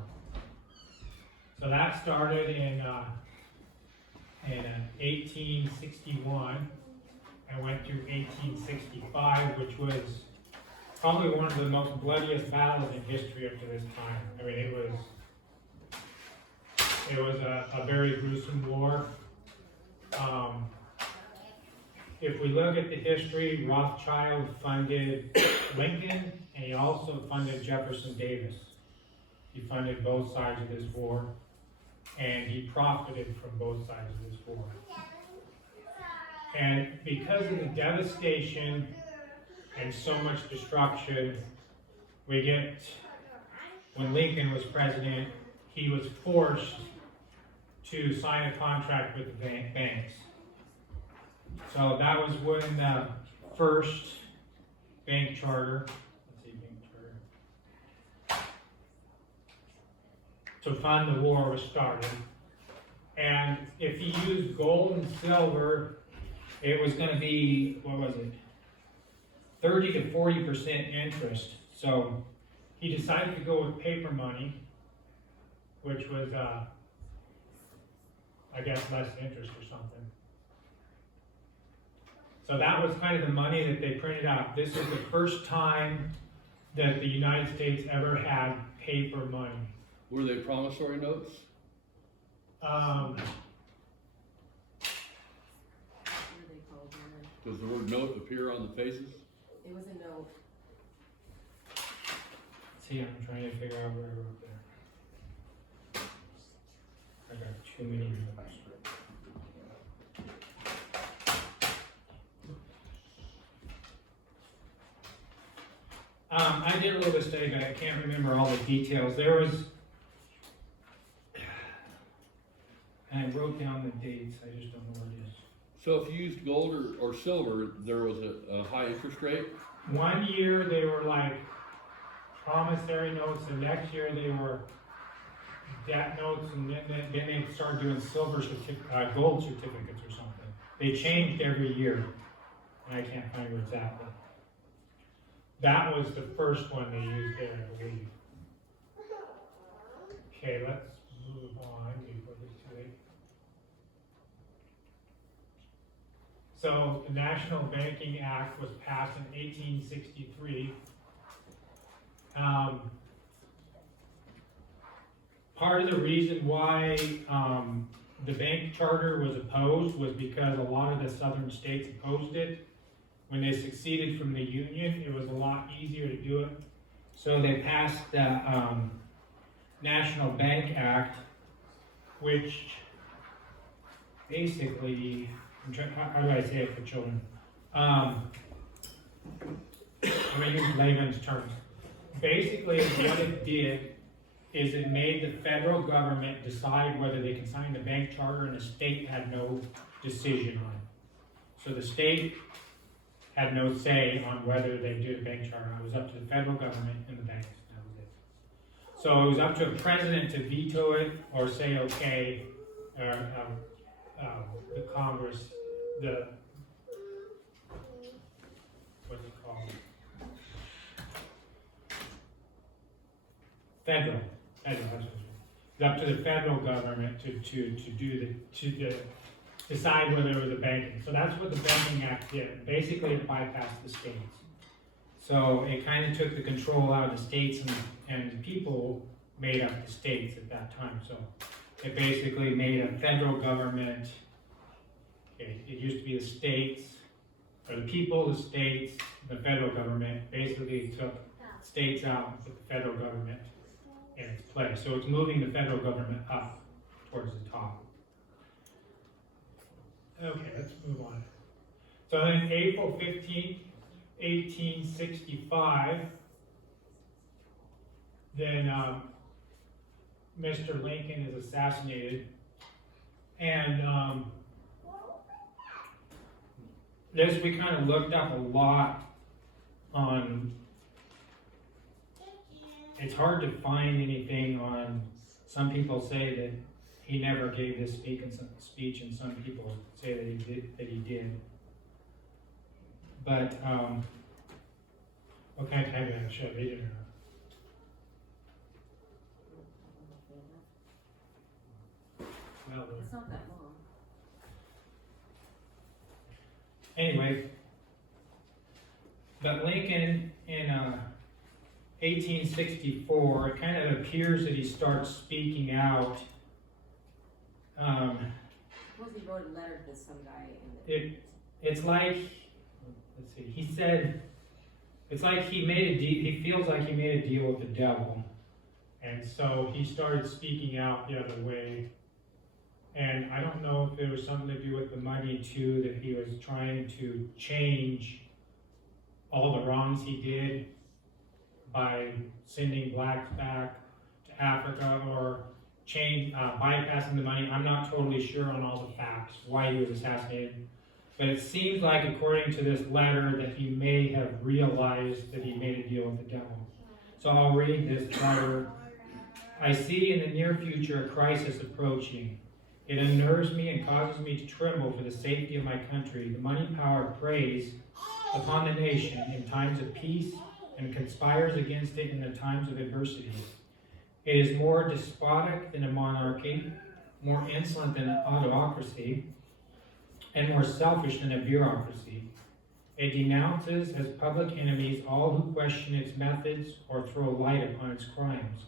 So that started in 1861 and went through 1865, which was probably one of the most bloodiest battles in history up to this time. I mean, it was a very gruesome war. If we look at the history, Rothschild funded Lincoln, and he also funded Jefferson Davis. He funded both sides of this war, and he profited from both sides of this war. And because of the devastation and so much destruction, when Lincoln was president, he was forced to sign a contract with the banks. So that was when the first bank charter, to fund the war was started. And if you used gold and silver, it was going to be, 30 to 40% interest. So he decided to go with paper money, which was, I guess, less interest or something. So that was kind of the money that they printed out. This is the first time that the United States ever had paper money. Were they promissory notes? Does the word note appear on the faces? It was a note. See, I'm trying to figure out where I wrote that. I got too many notes. I did a little bit of study, but I can't remember all the details. There was, and I wrote down the dates, I just don't know where it is. So if you used gold or silver, there was a high interest rate? One year they were like promissory notes, the next year they were debt notes, and then they started doing gold certificates or something. They changed every year, and I can't find where it's at, but that was the first one they used there, I believe. Okay, let's move on before it's too late. So the National Banking Act was passed in 1863. Part of the reason why the bank charter was opposed was because a lot of the southern states opposed it. When they seceded from the Union, it was a lot easier to do it. So they passed the National Bank Act, which basically, how do I say it for children? I'm going to use layman's terms. Basically, what it did is it made the federal government decide whether they can sign the bank charter, and the state had no decision on it. So the state had no say on whether they do the bank charter. It was up to the federal government and the banks. That was it. So it was up to a president to veto it or say okay, the Congress, what's it called? Federal, that's what it is. It's up to the federal government to decide whether it was a banking. So that's what the Banking Act did. Basically, it bypassed the states. So it kind of took the control out of the states, and the people made up the states at that time. So it basically made a federal government. It used to be the states, or the people, the states, the federal government. Basically took states out and put the federal government in its place. So it's moving the federal government up towards the top. Okay, let's move on. So then April 15th, 1865, then Mr. Lincoln is assassinated. And this we kind of looked up a lot on. It's hard to find anything on, some people say that he never gave this speech, and some people say that he did. But, what kind of time should I read it or not? Well, It's not that long. anyway, but Lincoln in 1864, it kind of appears that he starts speaking out. Suppose he wrote a letter to some guy It's like, let's see, he said, it's like he feels like he made a deal with the devil. And so he started speaking out the other way. And I don't know if there was something to do with the money too, that he was trying to change all the wrongs he did by sending blacks back to Africa, or bypassing the money. I'm not totally sure on all the facts, why he was assassinated. But it seems like, according to this letter, that he may have realized that he made a deal with the devil. So I'll read this letter. I see in the near future a crisis approaching. It unnerves me and causes me to tremble for the safety of my country. The money power preys upon the nation in times of peace and conspires against it in the times of adversity. It is more despotic than a monarchy, more insolent than an autocracy, and more selfish than a bureaucracy. It denounces as public enemies all who question its methods or throw light upon its crimes.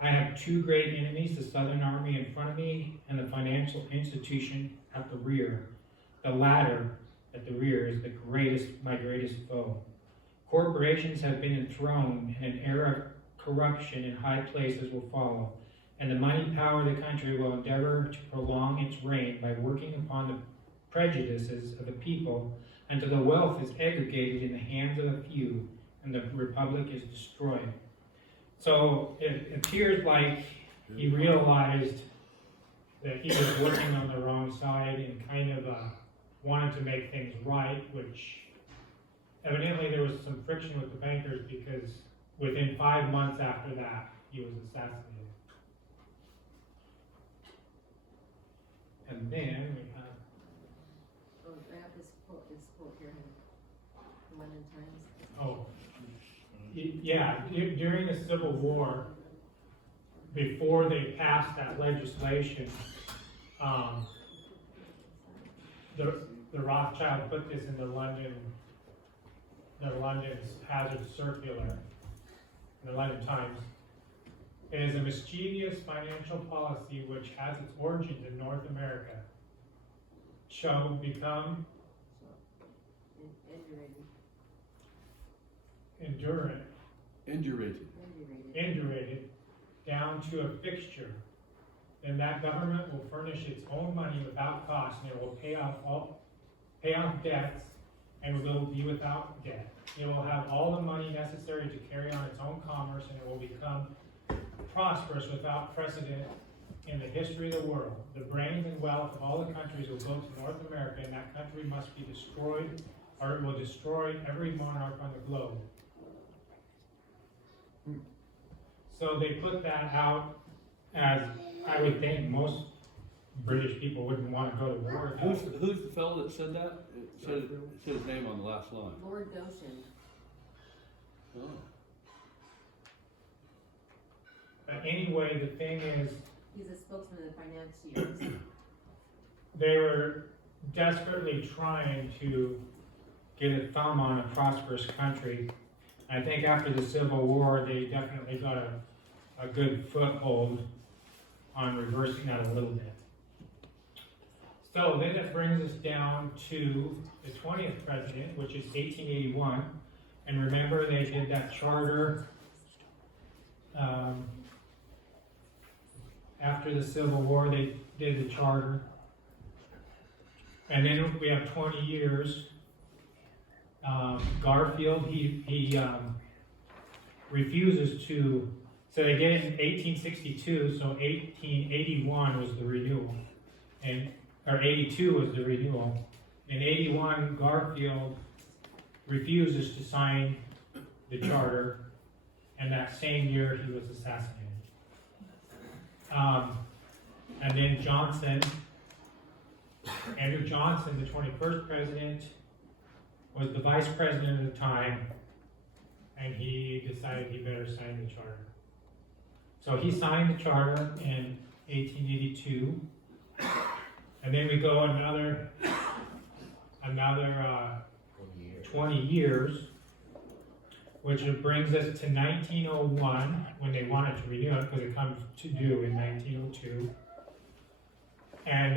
I have two great enemies, the Southern Army in front of me and the financial institution at the rear. The latter, at the rear is my greatest foe. Corporations have been enthroned, and an era of corruption in high places will follow, and the money power of the country will endeavor to prolong its reign by working upon the prejudices of the people until the wealth is aggregated in the hands of a few, and the republic is destroyed. So it appears like he realized that he was working on the wrong side and kind of wanted to make things right, which evidently there was some friction with the bankers because within 5 months after that, he was assassinated. And then we have, Oh, I have this quote here, the London Times. oh, yeah, during the Civil War, before they passed that legislation, the Rothschild put this in the London's Hazard Circular, in the London Times. It is a mischievous financial policy which has its origins in North America, shall become indurated down to a fixture. Then that government will furnish its own money without cost, and it will pay off debts, and will be without debt. It will have all the money necessary to carry on its own commerce, and it will become prosperous without precedent in the history of the world. The brains and wealth of all the countries will go to North America, and that country must be destroyed, or it will destroy every monarch on the globe. So they put that out as, I would think most British people wouldn't want to go to war. Who's the fellow that said that? It said his name on the last line. Lord Goshen. Oh. But anyway, the thing is, He's a spokesman of the financiers. they were desperately trying to get a thumb on a prosperous country. I think after the Civil War, they definitely got a good foothold on reversing that a little bit. So then it brings us down to the 20th president, which is 1881. And remember, they did that charter after the Civil War. They did the charter. And then we have 20 years. Garfield, he refuses to, so they did it in 1862, so 1881 was the renewal, or 82 was the renewal. In 81, Garfield refuses to sign the charter, and that same year he was assassinated. And then Johnson, Andrew Johnson, the 21st president, was the vice president at the time, and he decided he better sign the charter. So he signed the charter in 1882, and then we go another 20 years, which brings us to 1901, when they wanted to renew it, because it comes to due in 1902. And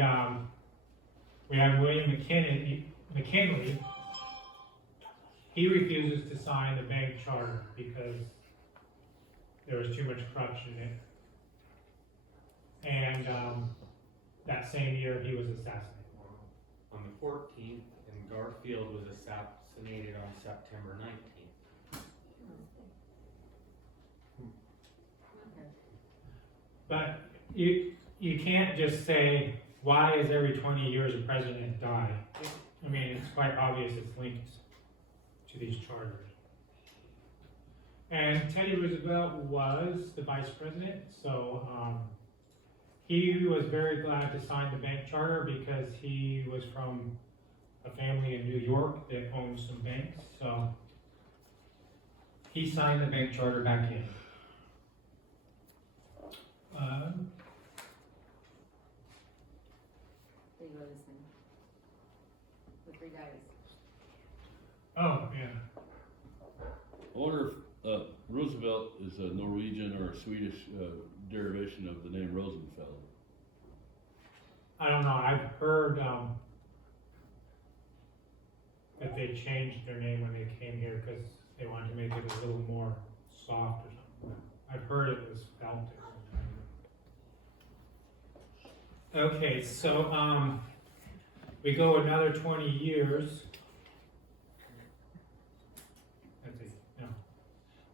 we have William McKinley. He refuses to sign the bank charter because there was too much corruption in it. And that same year, he was assassinated. On the 14th, and Garfield was assassinated on September 19th. Okay. But you can't just say, why is every 20 years a president die? I mean, it's quite obvious it's linked to these charters. And Teddy Roosevelt was the vice president, so he was very glad to sign the bank charter because he was from a family in New York that owned some banks, so he signed the bank charter back in. There you go, this thing. The 3 guys. Oh, yeah. I wonder if Roosevelt is a Norwegian or a Swedish derivation of the name Rosenfeld. I don't know, I've heard, that they changed their name when they came here because they wanted to make it a little more soft or something. I've heard it was Celtic. Okay, so, we go another 20 years. Let's see, no,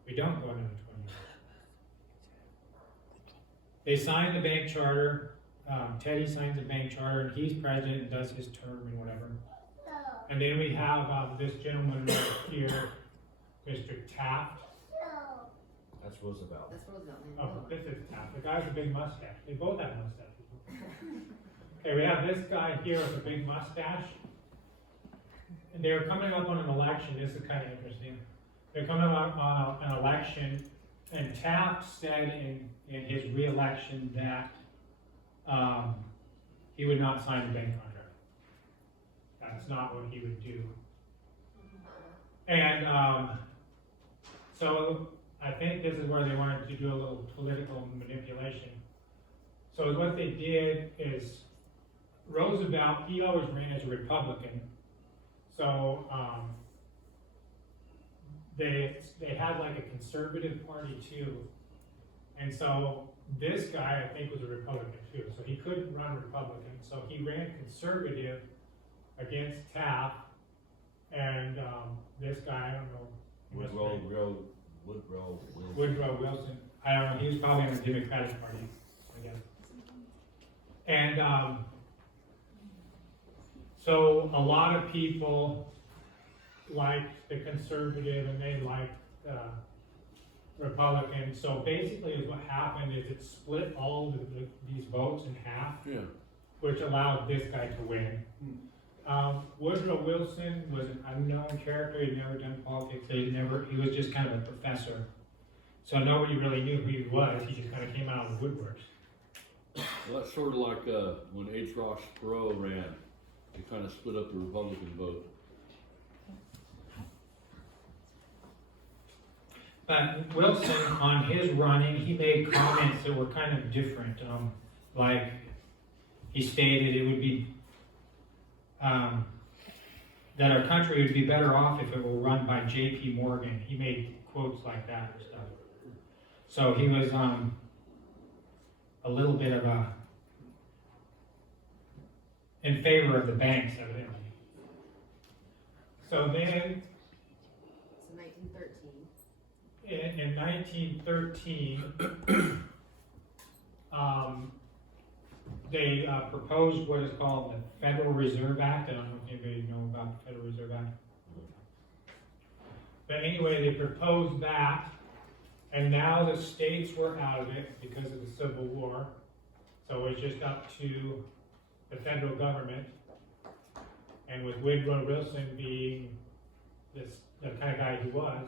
we don't go another 20 years. They signed the bank charter, Teddy signs the bank charter, and he's president and does his term and whatever. And then we have, this gentleman right here, Mr. Taft. That's Roosevelt. That's Roosevelt. Oh, this is Taft, the guy with the big mustache, they both have mustaches. Okay, we have this guy here with a big mustache. And they're coming up on an election, this is kind of interesting. They're coming up on an election, and Taft said in his re-election that, he would not sign the bank contract. That's not what he would do. And, so I think this is where they wanted to do a little political manipulation. So what they did is, Roosevelt, he always ran as a Republican. So, they had like a conservative party too. And so this guy, I think, was a Republican too. So he couldn't run Republican. So he ran conservative against Taft. And, this guy, I don't know. Woodrow Wilson. I don't know, he was probably in the Democratic Party, I guess. And, so a lot of people liked the conservative and they liked the Republican. So basically what happened is it split all these votes in half, Yeah. which allowed this guy to win. Woodrow Wilson was an unknown character. He'd never done politics. He was just kind of a professor. So nobody really knew who he was. He just kind of came out of the woodworks. Well, that's sort of like when H. Ross Perot ran. They kind of split up the Republican vote. But Wilson, on his running, he made comments that were kind of different. Like he stated it would be that our country would be better off if it were run by J.P. Morgan. He made quotes like that and stuff. So he was a little bit of in favor of the banks, evidently. So then, So 1913. in 1913, they proposed what is called the Federal Reserve Act. I don't know if anybody knows about the Federal Reserve Act. But anyway, they proposed that, and now the states were out of it because of the Civil War. So it's just up to the federal government. And with Woodrow Wilson being the kind of guy he was,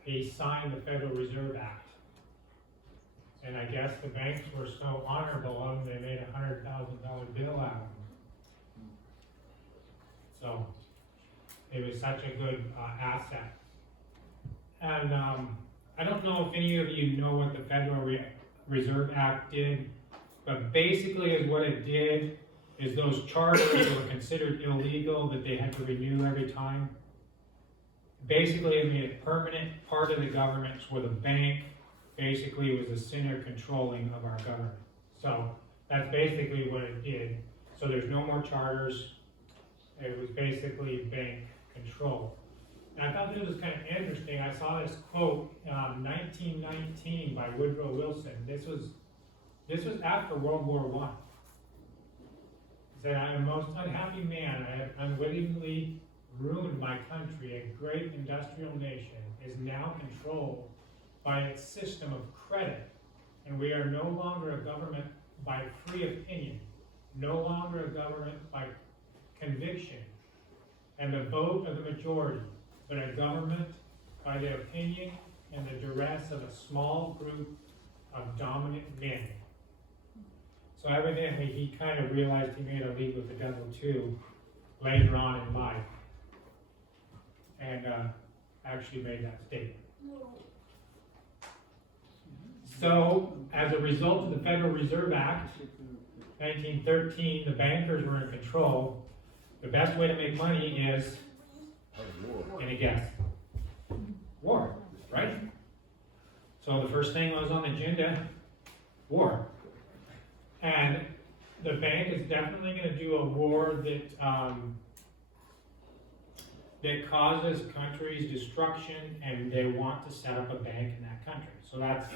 he signed the Federal Reserve Act. And I guess the banks were so honorable of them, they made a $100,000 bill out of them. So it was such a good asset. And I don't know if any of you know what the Federal Reserve Act did, but basically is what it did is those charters that were considered illegal that they had to renew every time. Basically, it made a permanent part of the government where the bank basically was the center controlling of our government. So that's basically what it did. So there's no more charters. It was basically bank control. And I thought this was kind of interesting. I saw this quote, 1919 by Woodrow Wilson. This was after World War I. He said, "I am a most unhappy man. I have unwittingly ruined my country. A great industrial nation is now controlled by its system of credit, and we are no longer a government by free opinion, no longer a government by conviction and the vote of the majority, but a government by the opinion and the duress of a small group of dominant men." So evidently he kind of realized he made a league with the devil too later on in life, and actually made that statement. So, as a result of the Federal Reserve Act, 1913, the bankers were in control. The best way to make money is gonna guess? War, right? So the first thing was on the agenda, war. And the bank is definitely gonna do a war that causes countries destruction, and they want to set up a bank in that country. So that's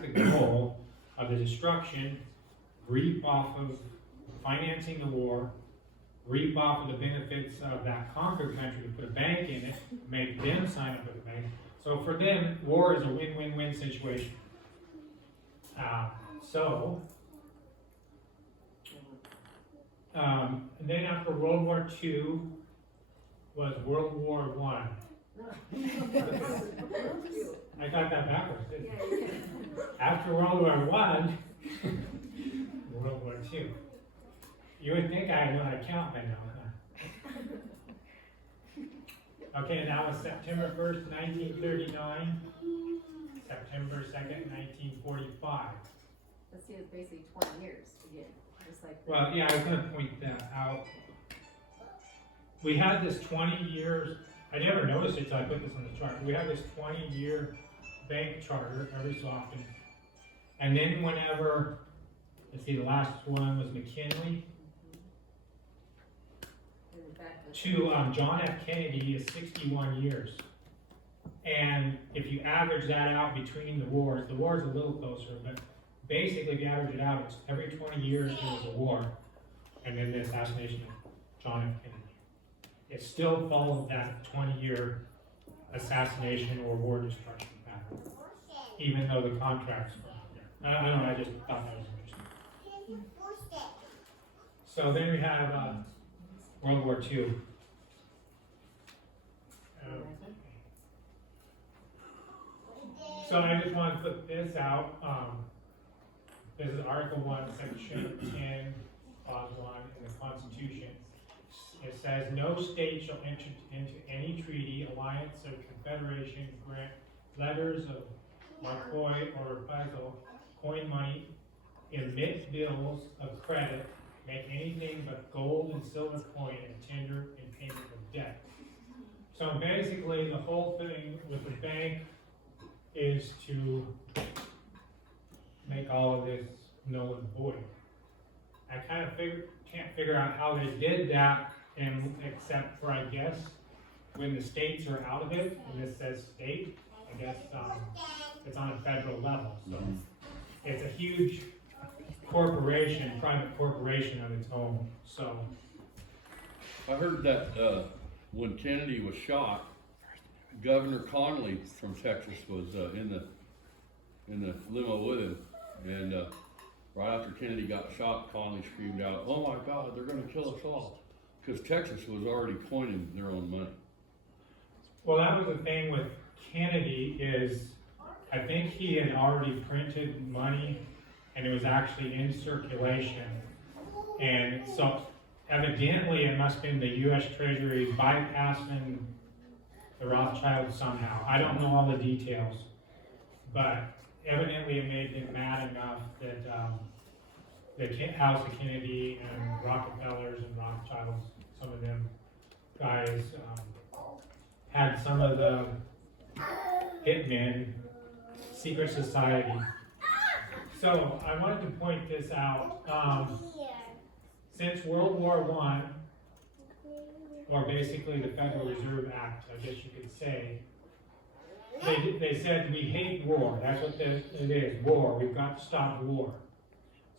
the goal of the destruction, reap off of financing the war, reap off of the benefits of that conquered country to put a bank in it, make them sign up with a bank. So for them, war is a win-win-win situation. And then after World War II was World War I. I got that backwards, didn't I? After World War I, World War II. You would think I know how to count by now, huh? Okay, that was September 1st, 1939, September 2nd, 1945. Let's see, it's basically 20 years again, just like. Well, yeah, I was gonna point that out. We had this 20 years, I never noticed it till I put this on the chart. We had this 20-year bank charter every so often. And then whenever, let's see, the last one was McKinley. To John F. Kennedy is 61 years. And if you average that out between the wars a little closer, but basically if you average it out, it's every 20 years there was a war, and then the assassination of John F. Kennedy. It still followed that 20-year assassination or war destruction pattern, even though the contracts were out there. I don't know, I just thought that was interesting. So then we have World War II. So I just want to put this out. This is Article 1, Section 10, Clause 1 in the Constitution. It says, no state shall enter into any treaty, alliance, or confederation, grant letters of marque or reprisal, coin money, emit bills of credit, make anything but gold and silver coin and tender in payment of debt. So basically, the whole thing with the bank is to make all of this null and void. I kind of can't figure out how they did that, except for, I guess, when the states are out of it, and this says state, I guess it's on a federal level. So it's a huge corporation, private corporation of its own. So I heard that when Kennedy was shot, Governor Connolly from Texas was in the limo with him, and right after Kennedy got shot, Connolly screamed out, "Oh my God, they're going to kill us all," because Texas was already coining their own money. well, that was the thing with Kennedy is, I think he had already printed money, and it was actually in circulation, and so evidently it must have been the U.S. Treasury bypassing the Rothschilds somehow. I don't know all the details, but evidently it made them mad enough that the House of Kennedy and Rockefellers and Rothschilds, some of them guys, had some of the hitmen, secret society. So I wanted to point this out. Since World War I, or basically the Federal Reserve Act, I guess you could say, they said we hate war. That's what it is, war. We've got to stop war.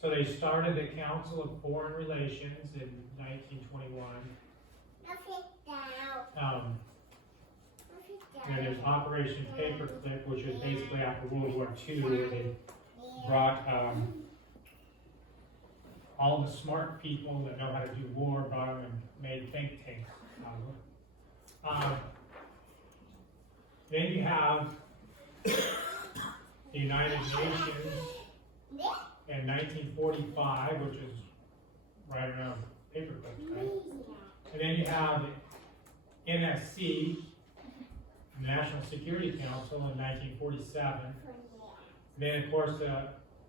So they started the Council of Foreign Relations in 1921. And there's Operation Paperclip, which was basically after World War II, where they brought all the smart people that know how to do war, brought them and made think tanks out of it. Then you have the United Nations in 1945, which is right around paperclips, right? And then you have NSC, the National Security Council, in 1947. And then, of course,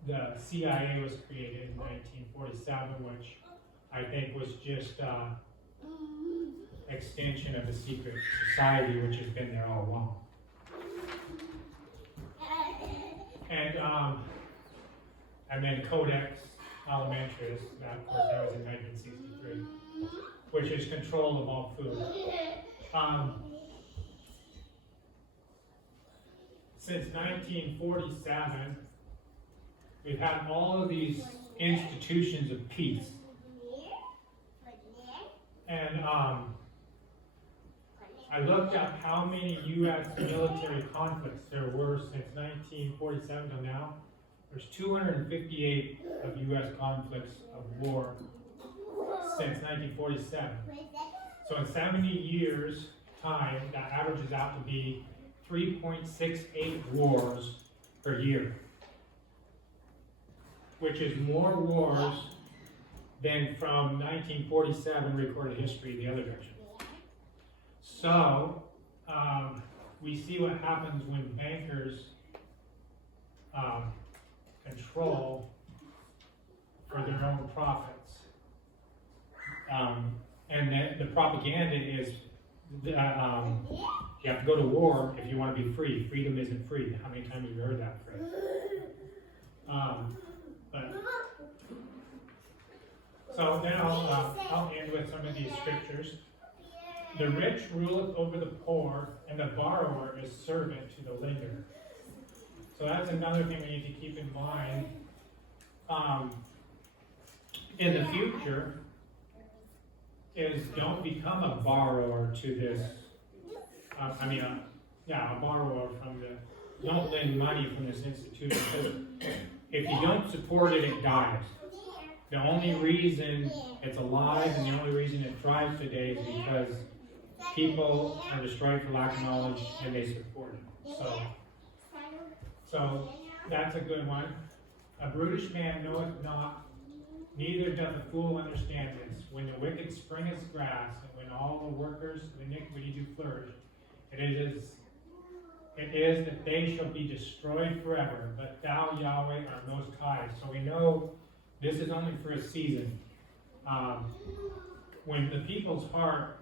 the CIA was created in 1947, which I think was just extension of the secret society, which has been there all along. And then Codex Alimentarius, that of course that was in 1963, which is control of all food. Since 1947, we've had all of these institutions of peace. And I looked up how many U.S. military conflicts there were since 1947 till now. There's 258 of U.S. conflicts of war since 1947. So in 70 years' time, that averages out to be 3.68 wars per year, which is more wars than from 1947 recorded history the other direction. So, we see what happens when bankers control for their own profits. And the propaganda is you have to go to war if you want to be free. Freedom isn't free. How many times have you heard that phrase? So then I'll end with some of these scriptures. The rich ruleth over the poor, and the borrower is servant to the lender. So that's another thing we need to keep in mind. In the future, is don't become a borrower to this. A borrower from the. Don't lend money from this institution, because if you don't support it, it dies. The only reason it's alive and the only reason it thrives today is because people are destroyed for lack of knowledge and they support it. So that's a good one. A brutish man knoweth not, neither doth a fool understand this. When the wicked springeth grass, and when all the workers of iniquity do flourish, it is that they shall be destroyed forever. But thou, Yahweh, art most high. So we know this is only for a season. When the people's heart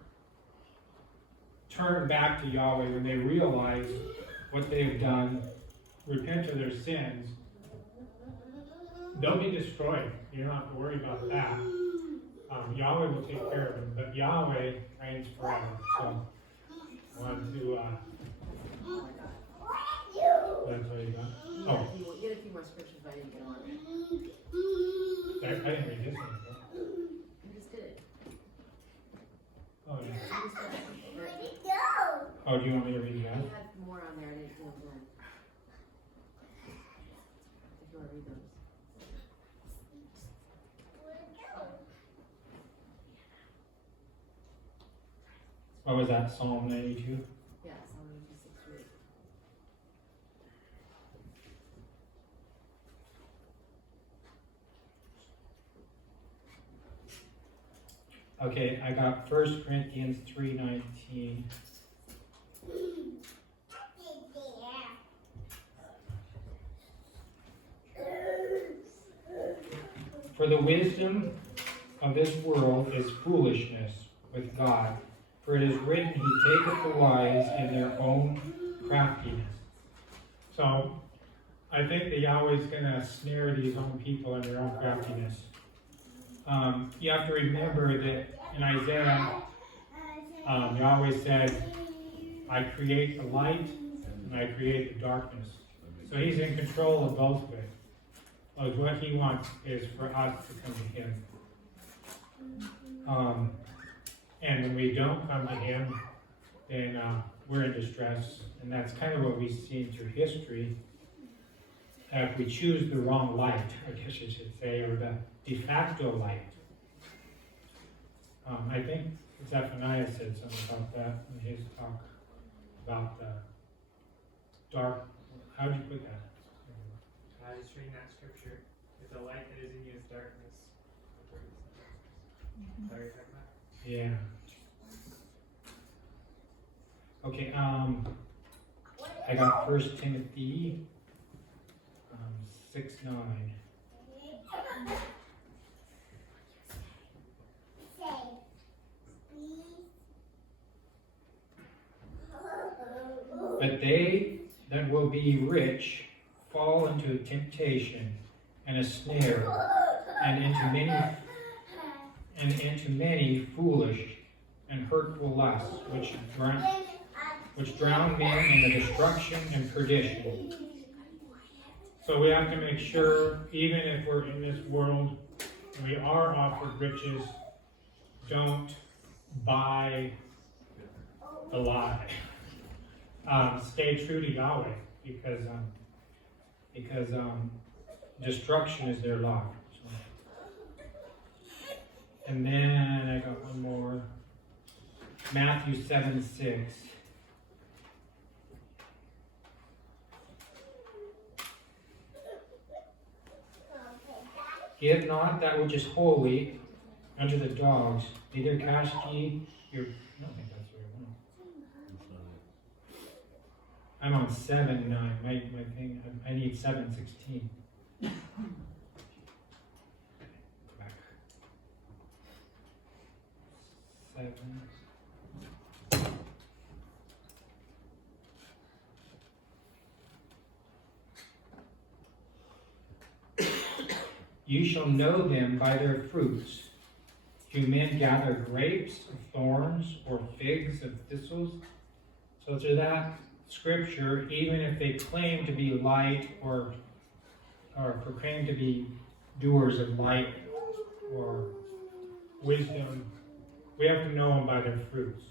turn back to Yahweh, when they realize what they have done, repent of their sins, they'll be destroyed. You don't have to worry about that. Yahweh will take care of them, but Yahweh reigns forever. So I want to. That's all you got. Oh, You had a few more scriptures, but I didn't get on. I didn't read this one. You just did it. Oh yeah. You just did it. Where'd it go? Oh, do you want me to read You that? had more on there, I didn't do them then. If you want to read those. Where'd it go? What was that? Psalm 92. Yeah, Psalm 96:3. Okay, I got 1 Corinthians 3:19. For the wisdom of this world is foolishness with God, for it is written, He taketh the wise in their own craftiness. So, I think that Yahweh's going to snare these own people in their own craftiness. You have to remember that in Isaiah, Yahweh said, I create the light and I create the darkness. So He's in control of both of it. Because what He wants is for us to come to Him. And when we don't come to Him, then we're in distress. And that's kind of what we've seen through history. If we choose the wrong light, I guess I should say, or the de facto light. I think Zephaniah said something about that in his talk about the dark. How did you put that? I was reading that scripture. If the light that is in you is darkness. Is that what you're talking about? Yeah. Okay, I got 1 Timothy 6:9. But they that will be rich fall into temptation and a snare, and into many foolish and hurtful lusts, which drown men in the destruction and perdition. So we have to make sure, even if we're in this world and we are offered riches, don't buy the lie. Stay true to Yahweh, because destruction is their lot. So. And then I got one more. Matthew 7:6. Give not that which is holy unto the dogs, neither cast ye your. I don't think that's where I went. I'm on 7:9. My thing. I need 7:16. Back. 7. You shall know them by their fruits. Do men gather grapes of thorns or figs of thistles? So to that scripture, even if they claim to be light or proclaim to be doers of light or wisdom, we have to know them by their fruits.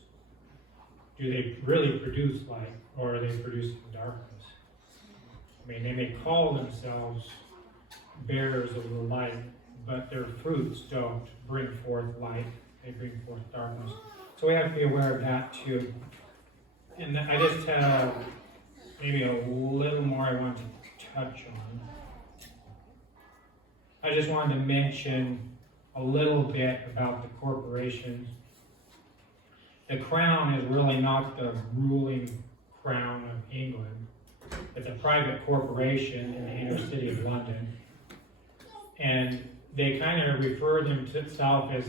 Do they really produce light, or are they producing darkness? I mean, they may call themselves bearers of the light, but their fruits don't bring forth light, they bring forth darkness. So we have to be aware of that too. And I just have maybe a little more I want to touch on. I just wanted to mention a little bit about the corporations. The crown is really not the ruling crown of England. It's a private corporation in the inner city of London. And they kind of refer themselves as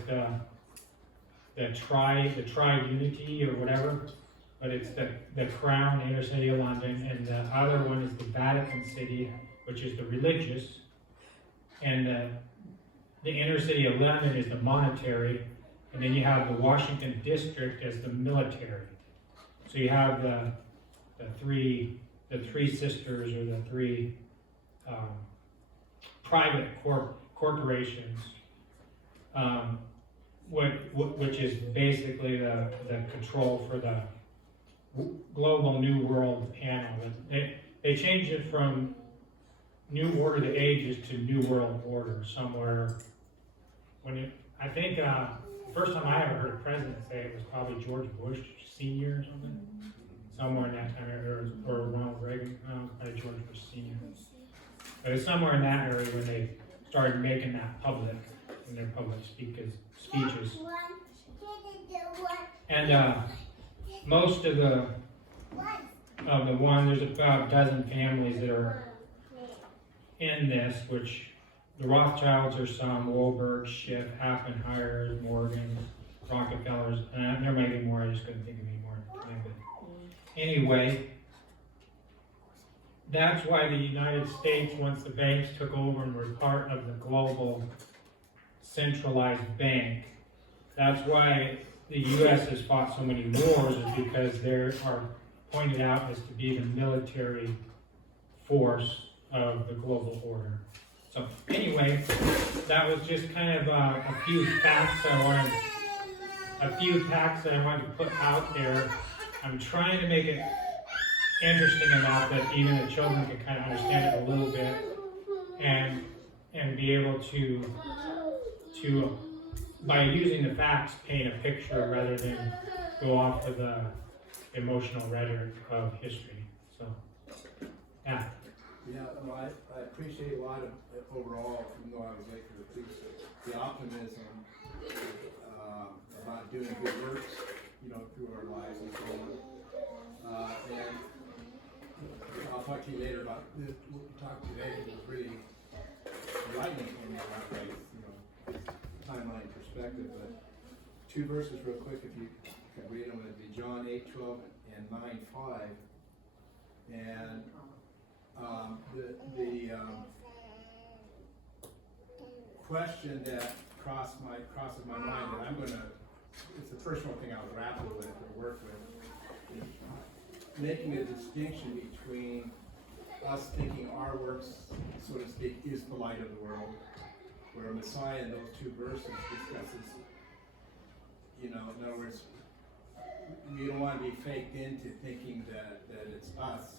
the tri-unity or whatever, but it's the Crown, the inner city of London, and the other one is the Vatican City, which is the religious, and the inner city of London is the monetary, and then you have the Washington District as the military. So you have the three sisters, or the three private corporations, which is basically the control for the global New World panel. They changed it from New Order of the Ages to New World Order somewhere. I think the first time I ever heard a president say it was probably George Bush Sr. or something. Somewhere in that time, or Ronald Reagan, probably George Bush Sr. But it's somewhere in that area when they started making that public in their public speeches. And most of the one, there's about a dozen families that are in this, which the Rothschilds are some, Wahlberg, Schiff, Oppenheimer, Morgan, Rockefellers, and there may be more, I just couldn't think of any more. Anyway, that's why the United States, once the banks took over and were part of the global centralized bank, that's why the U.S. has fought so many wars, is because they are pointed out as to be the military force of the global order. So anyway, that was just kind of a few facts I wanted to put out there. I'm trying to make it interesting enough that even the children can kind of understand it a little bit, and be able to by using the facts paint a picture rather than go off of the emotional rhetoric of history. So yeah. Yeah, no, I appreciate a lot of overall, even though I was late for the piece, the optimism about doing good works, through our lives and so on. And I'll talk to you later about this. What we talked today was really enlightening for me about timeline perspective. But 2 verses real quick, if you could read them, it'd be John 8:12 and 9:5. And, the question that crosses my mind, and it's the first one thing I'll grapple with or work with, is making a distinction between us thinking our works, so to speak, is the light of the world, where Messiah in those two verses discusses, in other words, we don't want to be faked into thinking that it's us.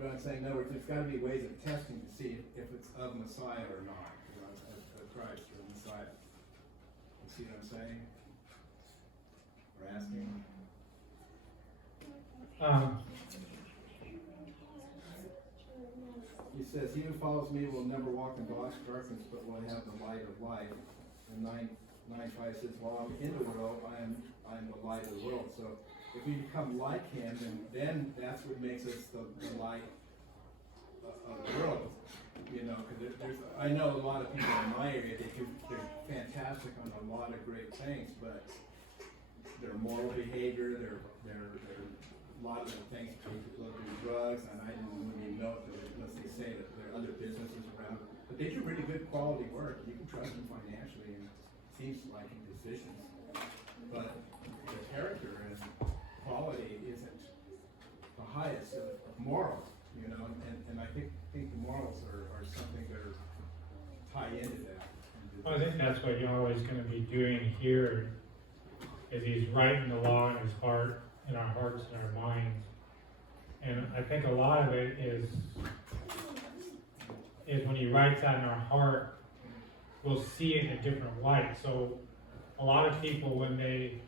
But I'm saying, in other words, there's got to be ways of testing to see if it's of Messiah or not, of Christ or Messiah. You see what I'm saying? Or asking? He says, "He who follows me will never walk in darkness, but will have the light of life." And 9:5 says, "While I'm in the world, I am the light of the world." So if we become like Him, then that's what makes us the light of the world. Because I know a lot of people in my area, they're fantastic on a lot of great things, but their moral behavior, their a lot of the things, people do drugs, and I didn't really know unless they say that there are other businesses around. But they do really good quality work. You can trust them financially, and it seems like in decisions. But the character and quality isn't the highest of morals, and I think the morals are something that are tie into that. Well, I think that's what Yahweh's going to be doing here, is He's writing the law in His heart, in our hearts and our minds. And I think a lot of it is when He writes that in our heart, we'll see it in a different light. So a lot of people, when they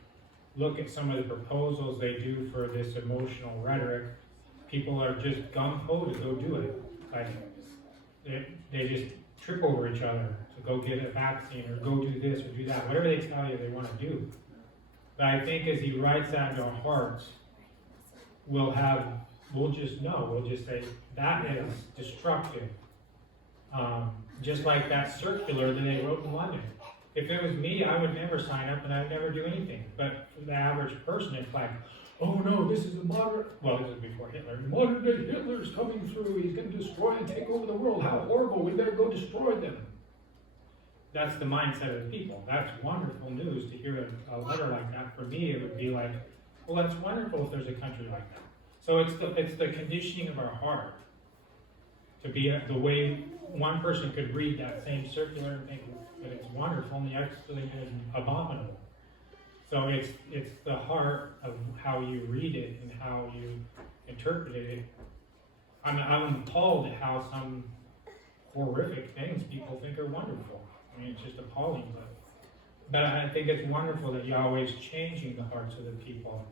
look at some of the proposals they do for this emotional rhetoric, people are just gung-ho to go do it. Like, they just trip over each other to go get a vaccine or go do this or do that, whatever they tell you they want to do. But I think as He writes that into our hearts, we'll just know, we'll just say, that is destructive. Just like that circular that they wrote in London. If it was me, I would never sign up and I'd never do anything. But for the average person, it's like, oh no, this is this is before Hitler. Modern day Hitler's coming through, he's going to destroy and take over the world. How horrible, we better go destroy them. That's the mindset of the people. That's wonderful news to hear a letter like that. For me, it would be like, well, that's wonderful if there's a country like that. So it's the conditioning of our heart to be the way one person could read that same circular and think that it's wonderful, and the other think it's abominable. So it's the heart of how you read it and how you interpret it. I'm appalled at how some horrific things people think are wonderful. I mean, it's just appalling, but I think it's wonderful that Yahweh's changing the hearts of the people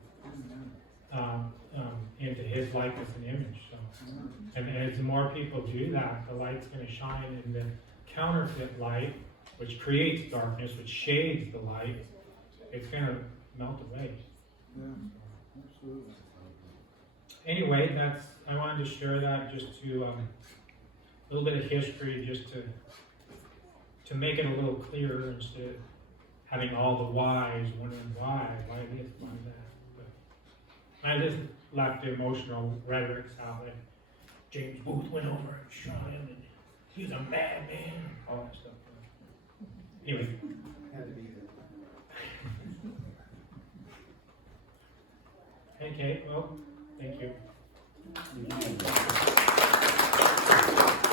into His likeness and image. So, and as more people do that, the light's going to shine in the counterfeit light, which creates darkness, which shades the light. It's going to melt away. Yeah, absolutely. Anyway, I wanted to share that just to a little bit of history, just to make it a little clearer instead of having all the whys, wondering why this, why that. But I just left the emotional rhetorics out, like James Booth went over and shot him, and he was a madman, all that stuff. Anyway. Had to be there. Okay, well, thank you. Thank you.